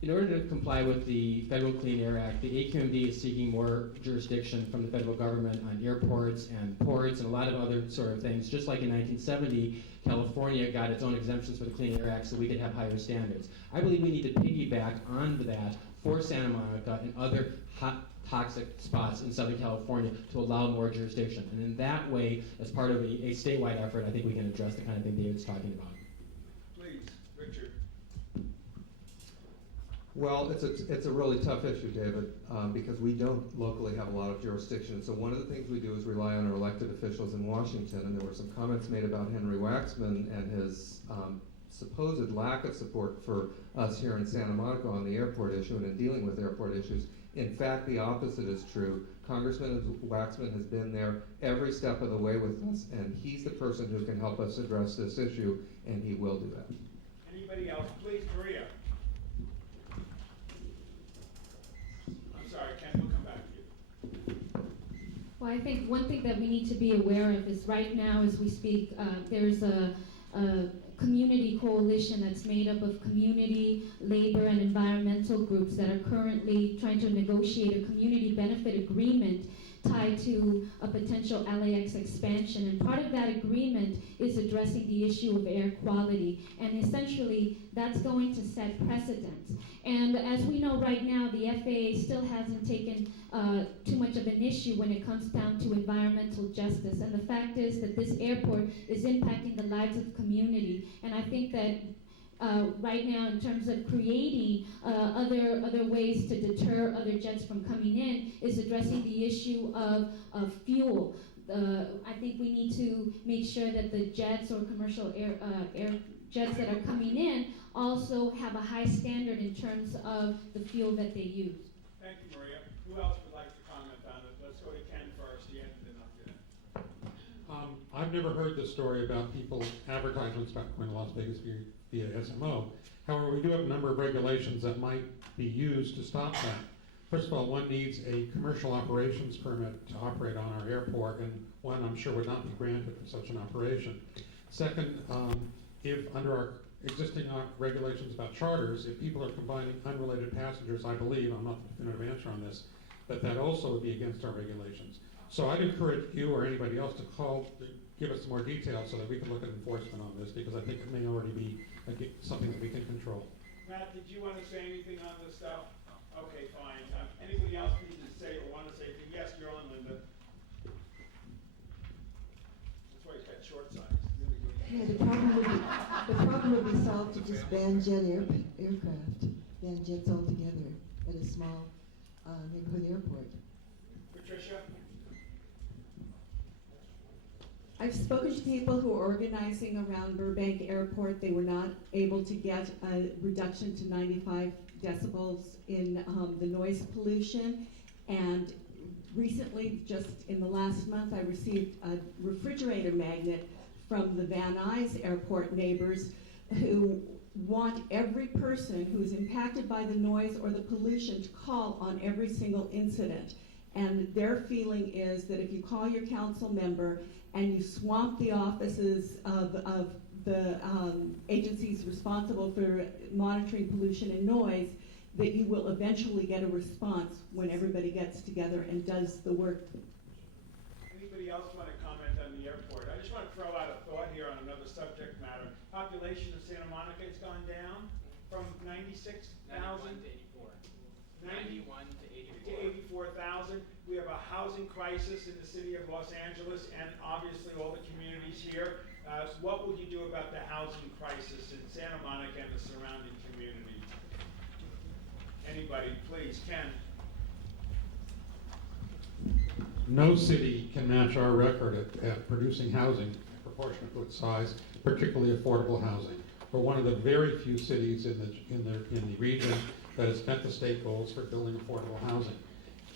in order to comply with the Federal Clean Air Act, the AQMD is seeking more jurisdiction from the federal government on airports and ports and a lot of other sort of things. Just like in 1970, California got its own exemptions for the Clean Air Act so we could have higher standards. I believe we need to piggyback onto that for Santa Monica and other hot toxic spots in Southern California to allow more jurisdiction. And in that way, as part of a statewide effort, I think we can address the kind of thing David's talking about. Please, Richard. Well, it's a really tough issue, David, because we don't locally have a lot of jurisdiction. So one of the things we do is rely on our elected officials in Washington, and there were some comments made about Henry Waxman and his supposed lack of support for us here in Santa Monica on the airport issue and in dealing with airport issues. In fact, the opposite is true. Congressman Waxman has been there every step of the way with us, and he's the person who can help us address this issue, and he will do that. Anybody else? Please, Maria. I'm sorry, Ken, we'll come back to you. Well, I think one thing that we need to be aware of is right now as we speak, there's a community coalition that's made up of community, labor, and environmental groups that are currently trying to negotiate a community benefit agreement tied to a potential LAX expansion. And part of that agreement is addressing the issue of air quality. And essentially, that's going to set precedents. And as we know right now, the FAA still hasn't taken too much of an issue when it comes down to environmental justice. And the fact is that this airport is impacting the lives of community. And I think that right now, in terms of creating other ways to deter other jets from coming in, is addressing the issue of fuel. I think we need to make sure that the jets or commercial air jets that are coming in also have a high standard in terms of the fuel that they use. Thank you, Maria. Who else would like to comment on it? Let's go to Ken first. He ended it up there. I've never heard this story about people advertisements about going to Las Vegas via SMO. However, we do have a number of regulations that might be used to stop that. First of all, one needs a commercial operations permit to operate on our airport, and one I'm sure would not be granted for such an operation. Second, if under our existing regulations about charters, if people are combining unrelated passengers, I believe, I'm not the definitive answer on this, that also would be against our regulations. So I'd encourage you or anybody else to call, to give us more details so that we can look at enforcement on this, because I think it may already be something that we can control. Matt, did you want to say anything on this stuff? Okay, fine. Anybody else need to say or want to say anything? Yes, you're on, Linda. That's why he's got short signs. Yeah, the problem would be solved to just ban jet aircraft, ban jets altogether at a small neighborhood airport. Patricia? I've spoken to people who are organizing around Burbank Airport. They were not able to get a reduction to 95 decibels in the noise pollution. And recently, just in the last month, I received a refrigerator magnet from the Van Nuys Airport neighbors who want every person who is impacted by the noise or the pollution to call on every single incident. And their feeling is that if you call your council member and you swamp the offices of the agencies responsible for monitoring pollution and noise, that you will eventually get a response when everybody gets together and does the work. Anybody else want to comment on the airport? I just want to throw out a thought here on another subject matter. Population of Santa Monica has gone down from 96,000 91 to 84. 84,000. We have a housing crisis in the city of Los Angeles and obviously all the communities here. What will you do about the housing crisis in Santa Monica and the surrounding community? Anybody, please, Ken. No city can match our record at producing housing proportionate to its size, particularly affordable housing. We're one of the very few cities in the region that has met the state goals for building affordable housing.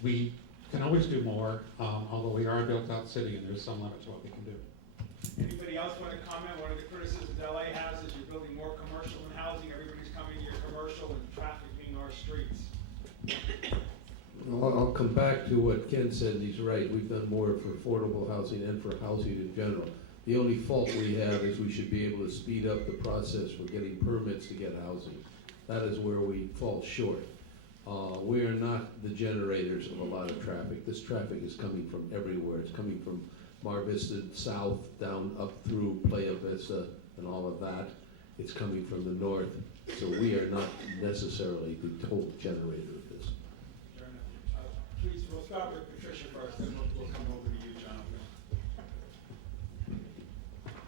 We can always do more, although we are a built-out city and there's some limit to what we can do. Anybody else want to comment? One of the criticisms LA has is you're building more commercial than housing. Everybody's coming to your commercial and trafficking our streets. Well, I'll come back to what Ken said, and he's right. We've done more for affordable housing and for housing in general. The only fault we have is we should be able to speed up the process for getting permits to get housing. That is where we fall short. We are not the generators of a lot of traffic. This traffic is coming from everywhere. It's coming from Mar Vista south, down up through Playa Vista and all of that. It's coming from the north. So we are not necessarily the total generator of this. Please, we'll start with Patricia first, then we'll come over to you, Jonathan.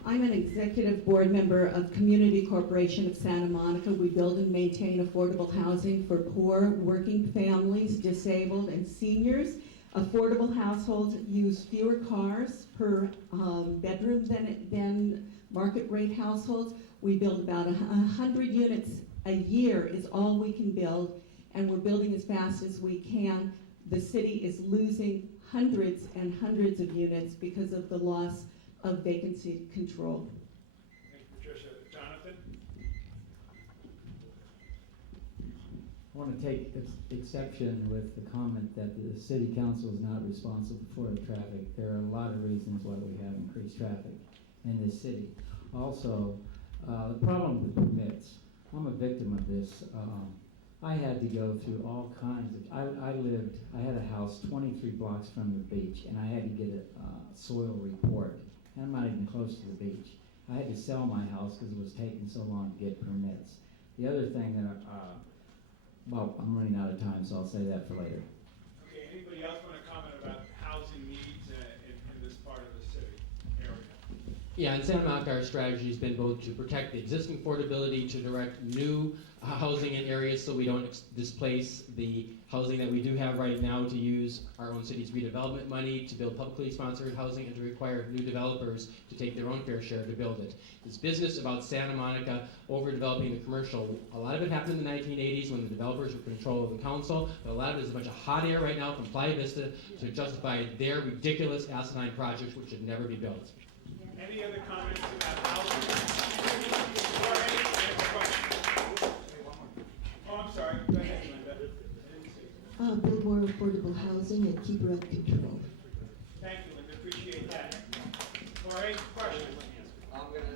I'm an executive board member of Community Corporation of Santa Monica. We build and maintain affordable housing for poor, working families, disabled, and seniors. Affordable households use fewer cars per bedroom than market rate households. We build about 100 units a year is all we can build, and we're building as fast as we can. The city is losing hundreds and hundreds of units because of the loss of vacancy control. Thank you, Patricia. Jonathan? I want to take exception with the comment that the city council is not responsible for the traffic. There are a lot of reasons why we have increased traffic in this city. Also, the problem with permits. I'm a victim of this. I had to go through all kinds of, I had a house 23 blocks from the beach, and I had to get a soil report. And I'm not even close to the beach. I had to sell my house because it was taking so long to get permits. The other thing that, well, I'm running out of time, so I'll say that for later. Okay, anybody else want to comment about housing needs in this part of the city area? Yeah, in Santa Monica, our strategy has been both to protect the existing affordability, to direct new housing in areas so we don't displace the housing that we do have right now, to use our own city's redevelopment money to build publicly sponsored housing, and to require new developers to take their own fair share to build it. This business about Santa Monica overdeveloping the commercial, a lot of it happened in the 1980s when the developers were in control of the council, but a lot of it is a bunch of hot air right now from Playa Vista to justify their ridiculous asinine projects which should never be built. Any other comments about housing? Or any questions? Oh, I'm sorry. Go ahead, Linda. Build more affordable housing and keep rent control. Thank you, Linda. Appreciate that. Or any questions? I'm going to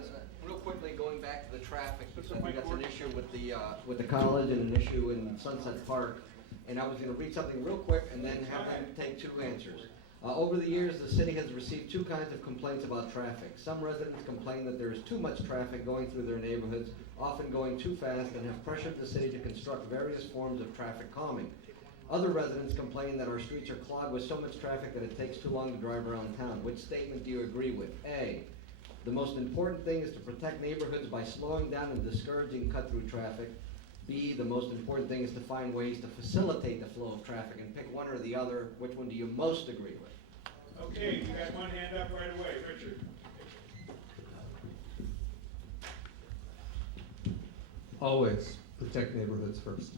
traffic because we got an issue with the college and an issue in Sunset Park. And I was gonna read something real quick and then have them take 2 answers. Over the years, the city has received 2 kinds of complaints about traffic. Some residents complain that there is too much traffic going through their neighborhoods, often going too fast, and have pressured the city to construct various forms of traffic calming. Other residents complain that our streets are clogged with so much traffic that it takes too long to drive around town. Which statement do you agree with? A, the most important thing is to protect neighborhoods by slowing down and discouraging cut-through traffic. B, the most important thing is to find ways to facilitate the flow of traffic, and pick one or the other. Which one do you most agree with? Okay, you got one hand up right away, Richard. Always protect neighborhoods first.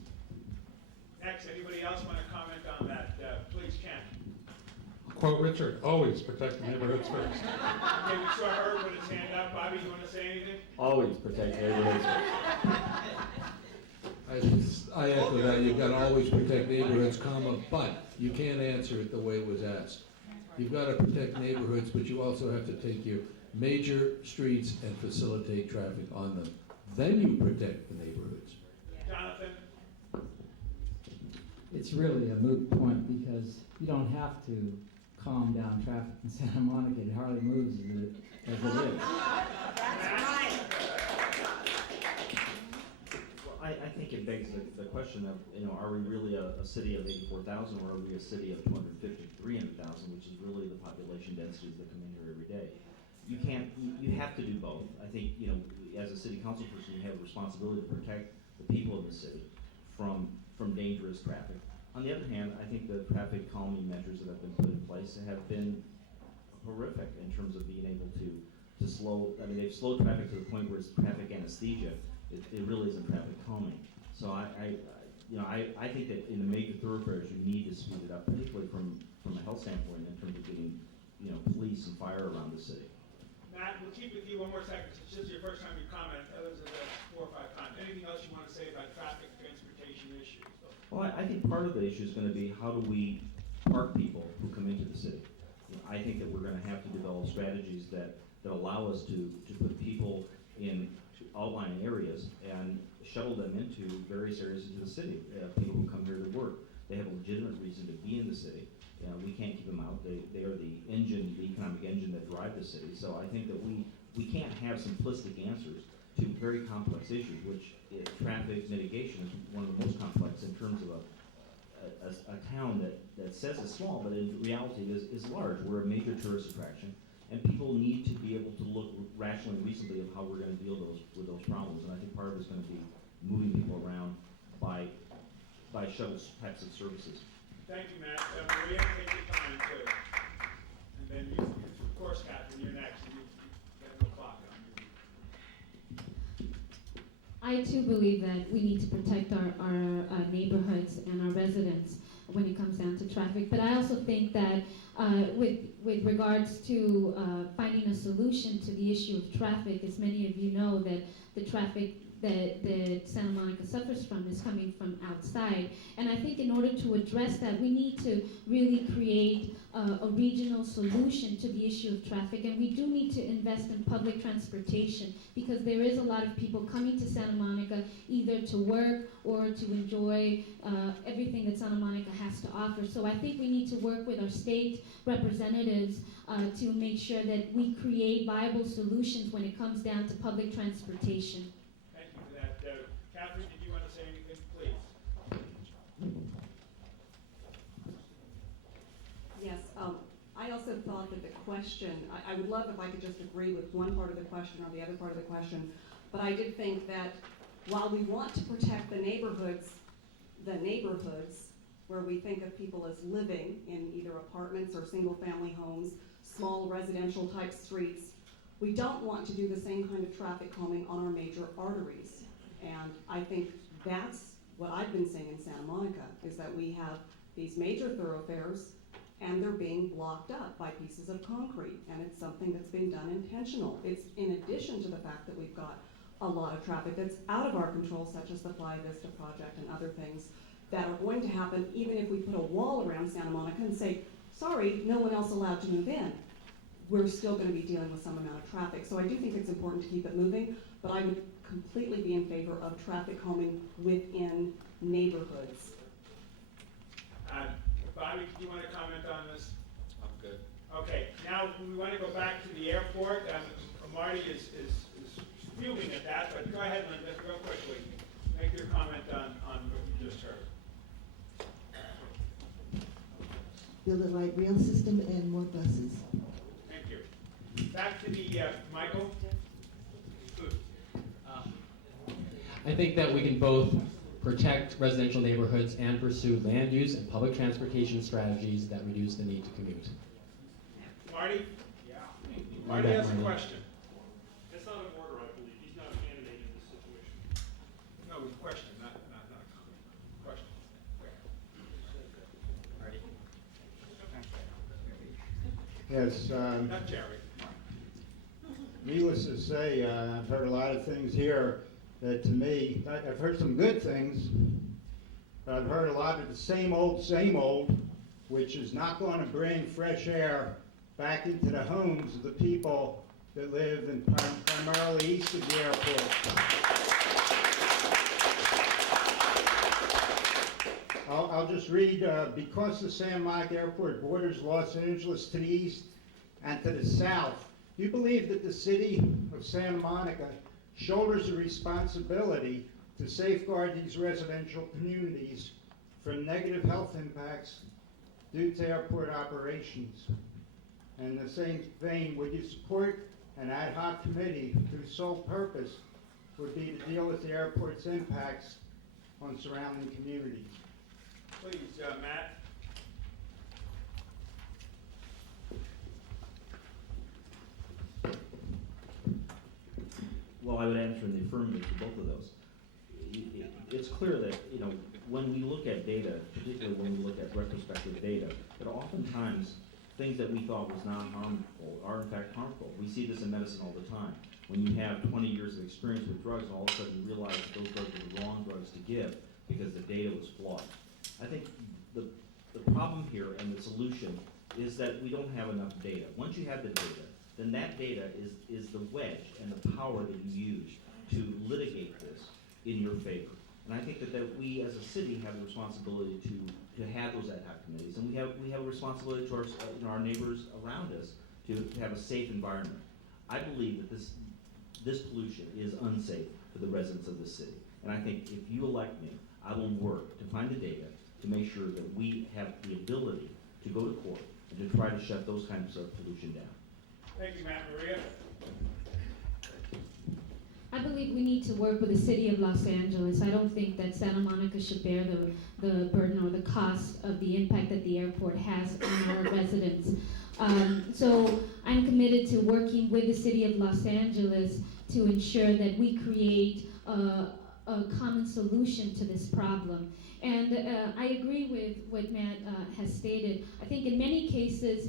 Next, anybody else want to comment on that? Please, Ken. Quote Richard, always protect the neighborhoods first. Okay, we saw Herb with his hand up. Bobby, you want to say anything? Always protect neighborhoods first. I echo that, you've got to always protect neighborhoods, comma, but you can't answer it the way it was asked. You've got to protect neighborhoods, but you also have to take your major streets and facilitate traffic on them. Then you protect the neighborhoods. Jonathan? It's really a moot point because you don't have to calm down traffic in Santa Monica. It hardly moves as it is. That's right. Well, I think it begs the question of, are we really a city of 84,000 or are we a city of 250 to 300,000, which is really the population densities that come in here every day? You have to do both. I think, as a city council person, you have a responsibility to protect the people of the city from dangerous traffic. On the other hand, I think the traffic calming measures that have been put in place have been horrific in terms of being able to slow, they've slowed traffic to the point where it's traffic anesthesia. It really isn't traffic calming. So I think that in the major thoroughfares, you need to speed it up, particularly from a health standpoint in terms of getting, police and fire around the city. Matt, we'll keep with you one more second. It's just your first time you comment. Others are the 4 or 5 times. Anything else you want to say about traffic, transportation issues? Well, I think part of the issue is going to be how do we park people who come into the city. I think that we're going to have to develop strategies that allow us to put people in outlying areas and shuttle them into various areas into the city. People who come here to work, they have a legitimate reason to be in the city. We can't keep them out. They are the economic engine that drive the city. So I think that we can't have simplistic answers to very complex issues, which traffic mitigation is one of the most complex in terms of a town that says it's small, but in reality is large. We're a major tourist attraction, and people need to be able to look rationally and reasonably at how we're going to deal with those problems. And I think part of it's going to be moving people around by shuttle types of services. Thank you, Matt. Maria, take your time too. And then you, of course, Catherine, you're next. You got the clock on. I too believe that we need to protect our neighborhoods and our residents when it comes down to traffic. But I also think that with regards to finding a solution to the issue of traffic, as many of you know, that the traffic that Santa Monica suffers from is coming from outside. And I think in order to address that, we need to really create a regional solution to the issue of traffic. And we do need to invest in public transportation because there is a lot of people coming to Santa Monica either to work or to enjoy everything that Santa Monica has to offer. So I think we need to work with our state representatives to make sure that we create viable solutions when it comes down to public transportation. Thank you for that. Catherine, did you want to say anything, please? Yes, I also thought that the question, I would love if I could just agree with one part of the question or the other part of the question, but I did think that while we want to protect the neighborhoods where we think of people as living in either apartments or single-family homes, small residential type streets, we don't want to do the same kind of traffic calming on our major arteries. And I think that's what I've been seeing in Santa Monica, is that we have these major thoroughfares and they're being blocked up by pieces of concrete, and it's something that's being done intentional. It's in addition to the fact that we've got a lot of traffic that's out of our control, such as the Fly Vista project and other things that are going to happen even if we put a wall around Santa Monica and say, sorry, no one else allowed to move in. We're still going to be dealing with some amount of traffic. So I do think it's important to keep it moving, but I would completely be in favor of traffic calming within neighborhoods. Bobby, do you want to comment on this? I'm good. Okay, now we want to go back to the airport. Marty is fuming at that, but go ahead, Linda, real quickly. Make your comment on what you just heard. Build a light rail system and more buses. Thank you. Back to the, Michael? I think that we can both protect residential neighborhoods and pursue land use and public transportation strategies that reduce the need to commute. Marty? Yeah. Marty has a question. That's not an order, I believe. He's not a candidate in this situation. No, it was a question, not a comment. Question. Yes, Not Jerry. needless to say, I've heard a lot of things here that to me, I've heard some good things, but I've heard a lot of the same old, which is not going to bring fresh air back into the homes of the people that live in primarily east of the airport. I'll just read, because the Santa Monica Airport borders Los Angeles to the east and to the south, you believe that the city of Santa Monica shoulders the responsibility to safeguard these residential communities from negative health impacts due to airport operations. In the same vein, would you support an ad hoc committee whose sole purpose would be to deal with the airport's impacts on surrounding communities? Please, Matt. Well, I would answer in the affirmative to both of those. It's clear that, when we look at data, particularly when we look at retrospective data, that oftentimes things that we thought was not harmful are in fact harmful. We see this in medicine all the time. When you have 20 years of experience with drugs, all of a sudden you realize that those drugs are the wrong drugs to give because the data was flawed. I think the problem here and the solution is that we don't have enough data. Once you have the data, then that data is the wedge and the power that you use to litigate this in your favor. And I think that we as a city have the responsibility to have those ad hoc committees, and we have a responsibility to our neighbors around us to have a safe environment. I believe that this pollution is unsafe for the residents of this city. And I think if you elect me, I will work to find the data to make sure that we have the ability to go to court and to try to shut those kinds of pollution down. Thank you, Matt. Maria? I believe we need to work with the city of Los Angeles. I don't think that Santa Monica should bear the burden or the cost of the impact that the airport has on our residents. So I'm committed to working with the city of Los Angeles to ensure that we create a common solution to this problem. And I agree with what Matt has stated. I think in many cases,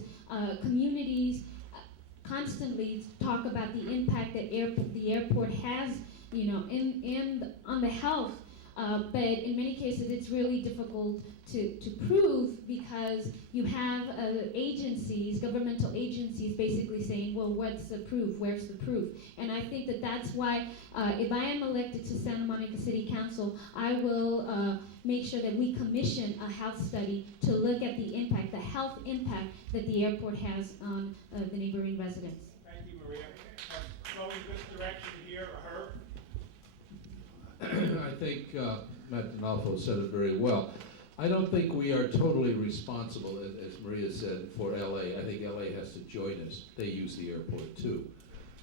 communities constantly talk about the impact that the airport has, on the health. But in many cases, it's really difficult to prove because you have agencies, governmental agencies, basically saying, well, what's the proof? Where's the proof? And I think that that's why, if I am elected to Santa Monica City Council, I will make sure that we commission a health study to look at the impact, the health impact that the airport has on the neighboring residents. Thank you, Maria. Going this direction here, I think Matt Donalfo said it very well. I don't think we are totally responsible, as Maria said, for LA. I think LA has to join us. They use the airport too.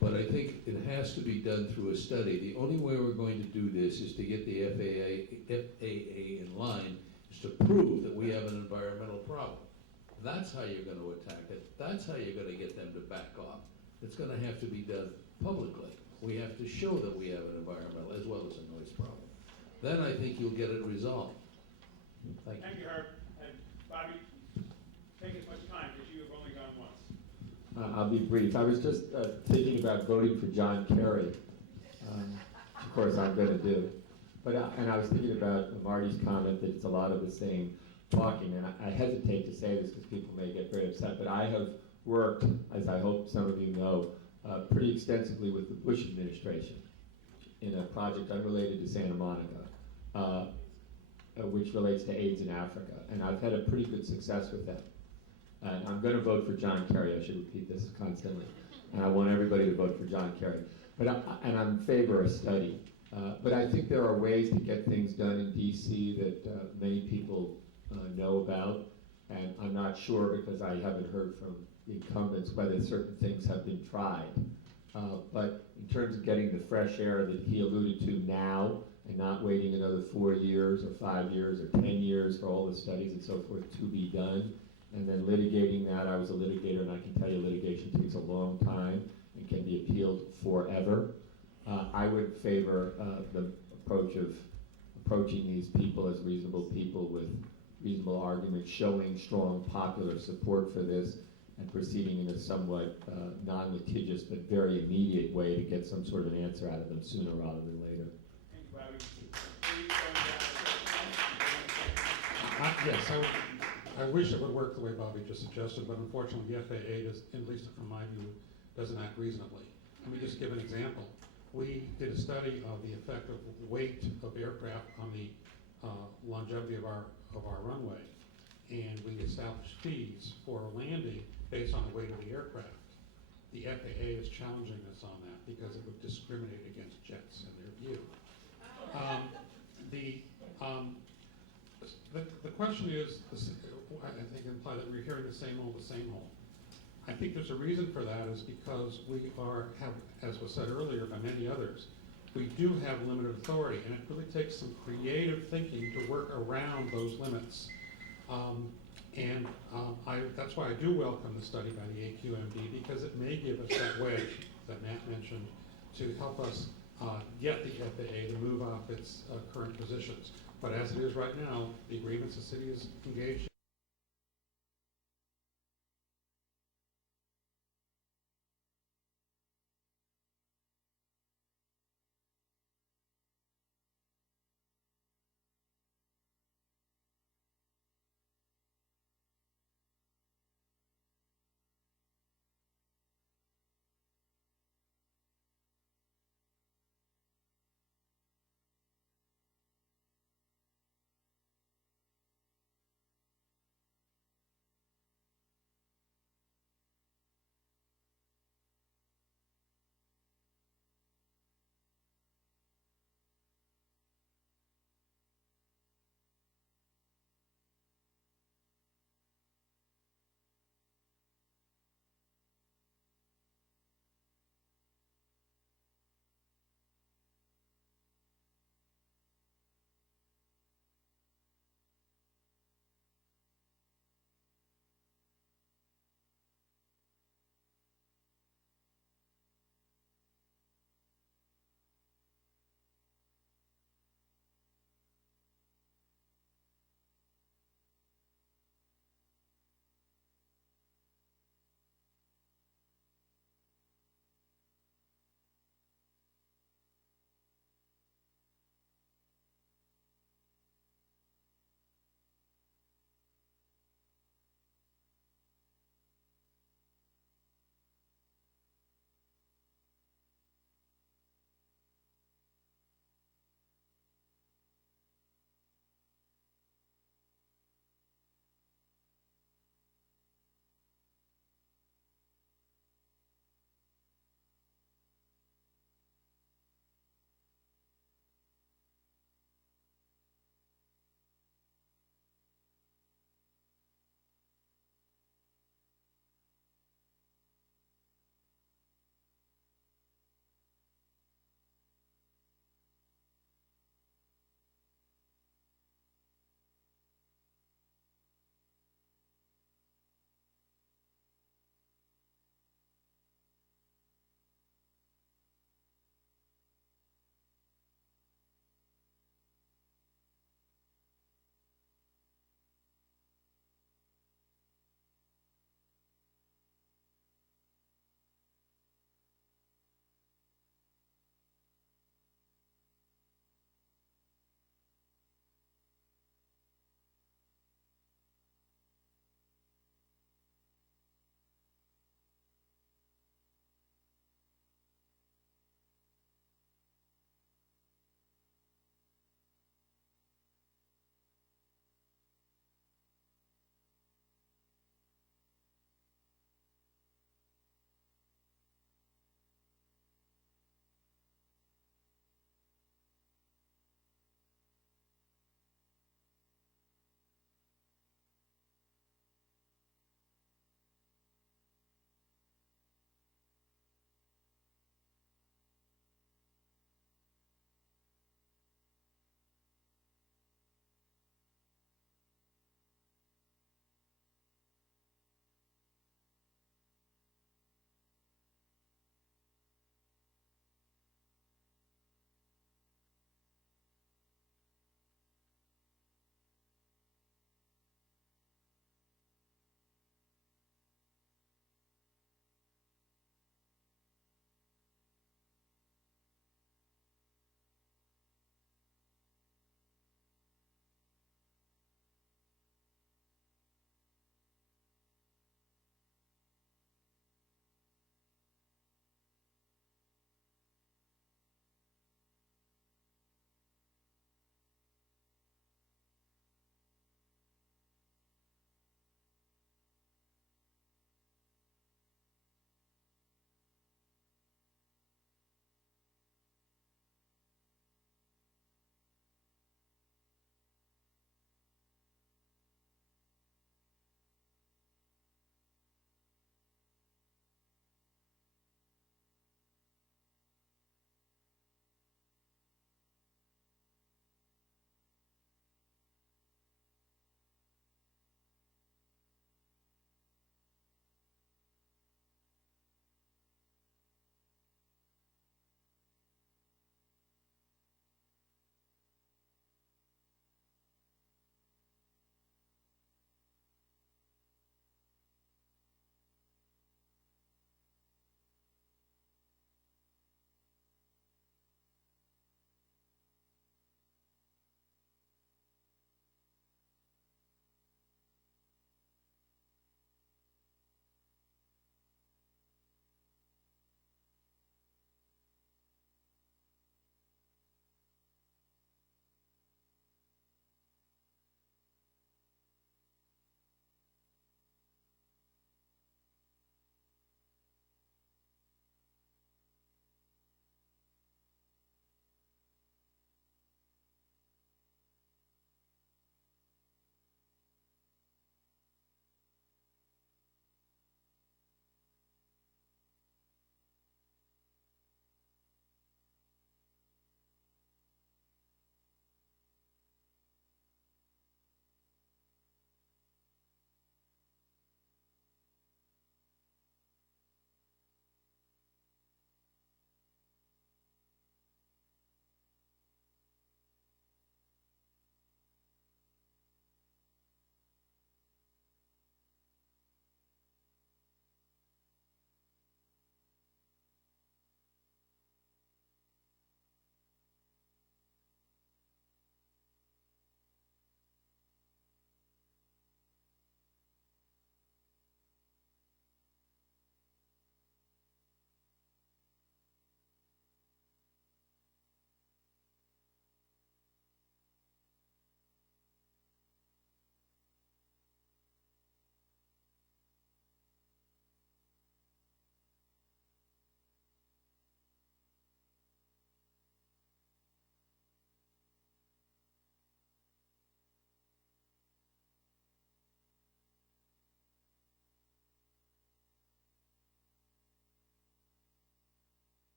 But I think it has to be done through a study. The only way we're going to do this is to get the FAA in line, is to prove that we have an environmental problem. That's how you're going to attack it. That's how you're going to get them to back off. It's going to have to be done publicly. We have to show that we have an environmental as well as a noise problem. Then I think you'll get it resolved. Thank you. Thank you, Herb. And Bobby, take as much time because you have only gone once. I'll be brief. I was just thinking about voting for John Kerry. Of course, I'm going to do. But and I was thinking about Marty's comment that it's a lot of the same talking. And I hesitate to say this because people may get very upset. But I have worked, as I hope some of you know, pretty extensively with the Bush administration. in a project unrelated to Santa Monica, which relates to AIDS in Africa, and I've had a pretty good success with that. And I'm going to vote for John Kerry. I should repeat this constantly, and I want everybody to vote for John Kerry. And I'm in favor of study. But I think there are ways to get things done in DC that many people know about, and I'm not sure, because I haven't heard from the incumbents, whether certain things have been tried. But in terms of getting the fresh air that he alluded to now, and not waiting another 4 years or 5 years or 10 years for all the studies and so forth to be done, and then litigating that. I was a litigator, and I can tell you litigation takes a long time and can be appealed forever. I would favor the approach of approaching these people as reasonable people with reasonable arguments, showing strong popular support for this, and proceeding in a somewhat non-litigious but very immediate way to get some sort of an answer out of them sooner rather than later. Thank you, Bobby. Yes, I wish it would work the way Bobby just suggested, but unfortunately the FAA does, at least from my view, doesn't act reasonably. Let me just give an example. We did a study of the effect of weight of aircraft on the longevity of our runway, and we established fees for landing based on the weight of the aircraft. The FAA is challenging us on that because it would discriminate against jets in their view. The question is, I think imply that we're hearing the same old. I think there's a reason for that, is because we have, as was said earlier by many others, we do have limited authority, and it really takes some creative thinking to work around those limits. That's why I do welcome the study by the AQMD, because it may give us that wedge that Matt mentioned to help us get the FAA to move off its current positions. But as it is right now, the agreements the city is engaged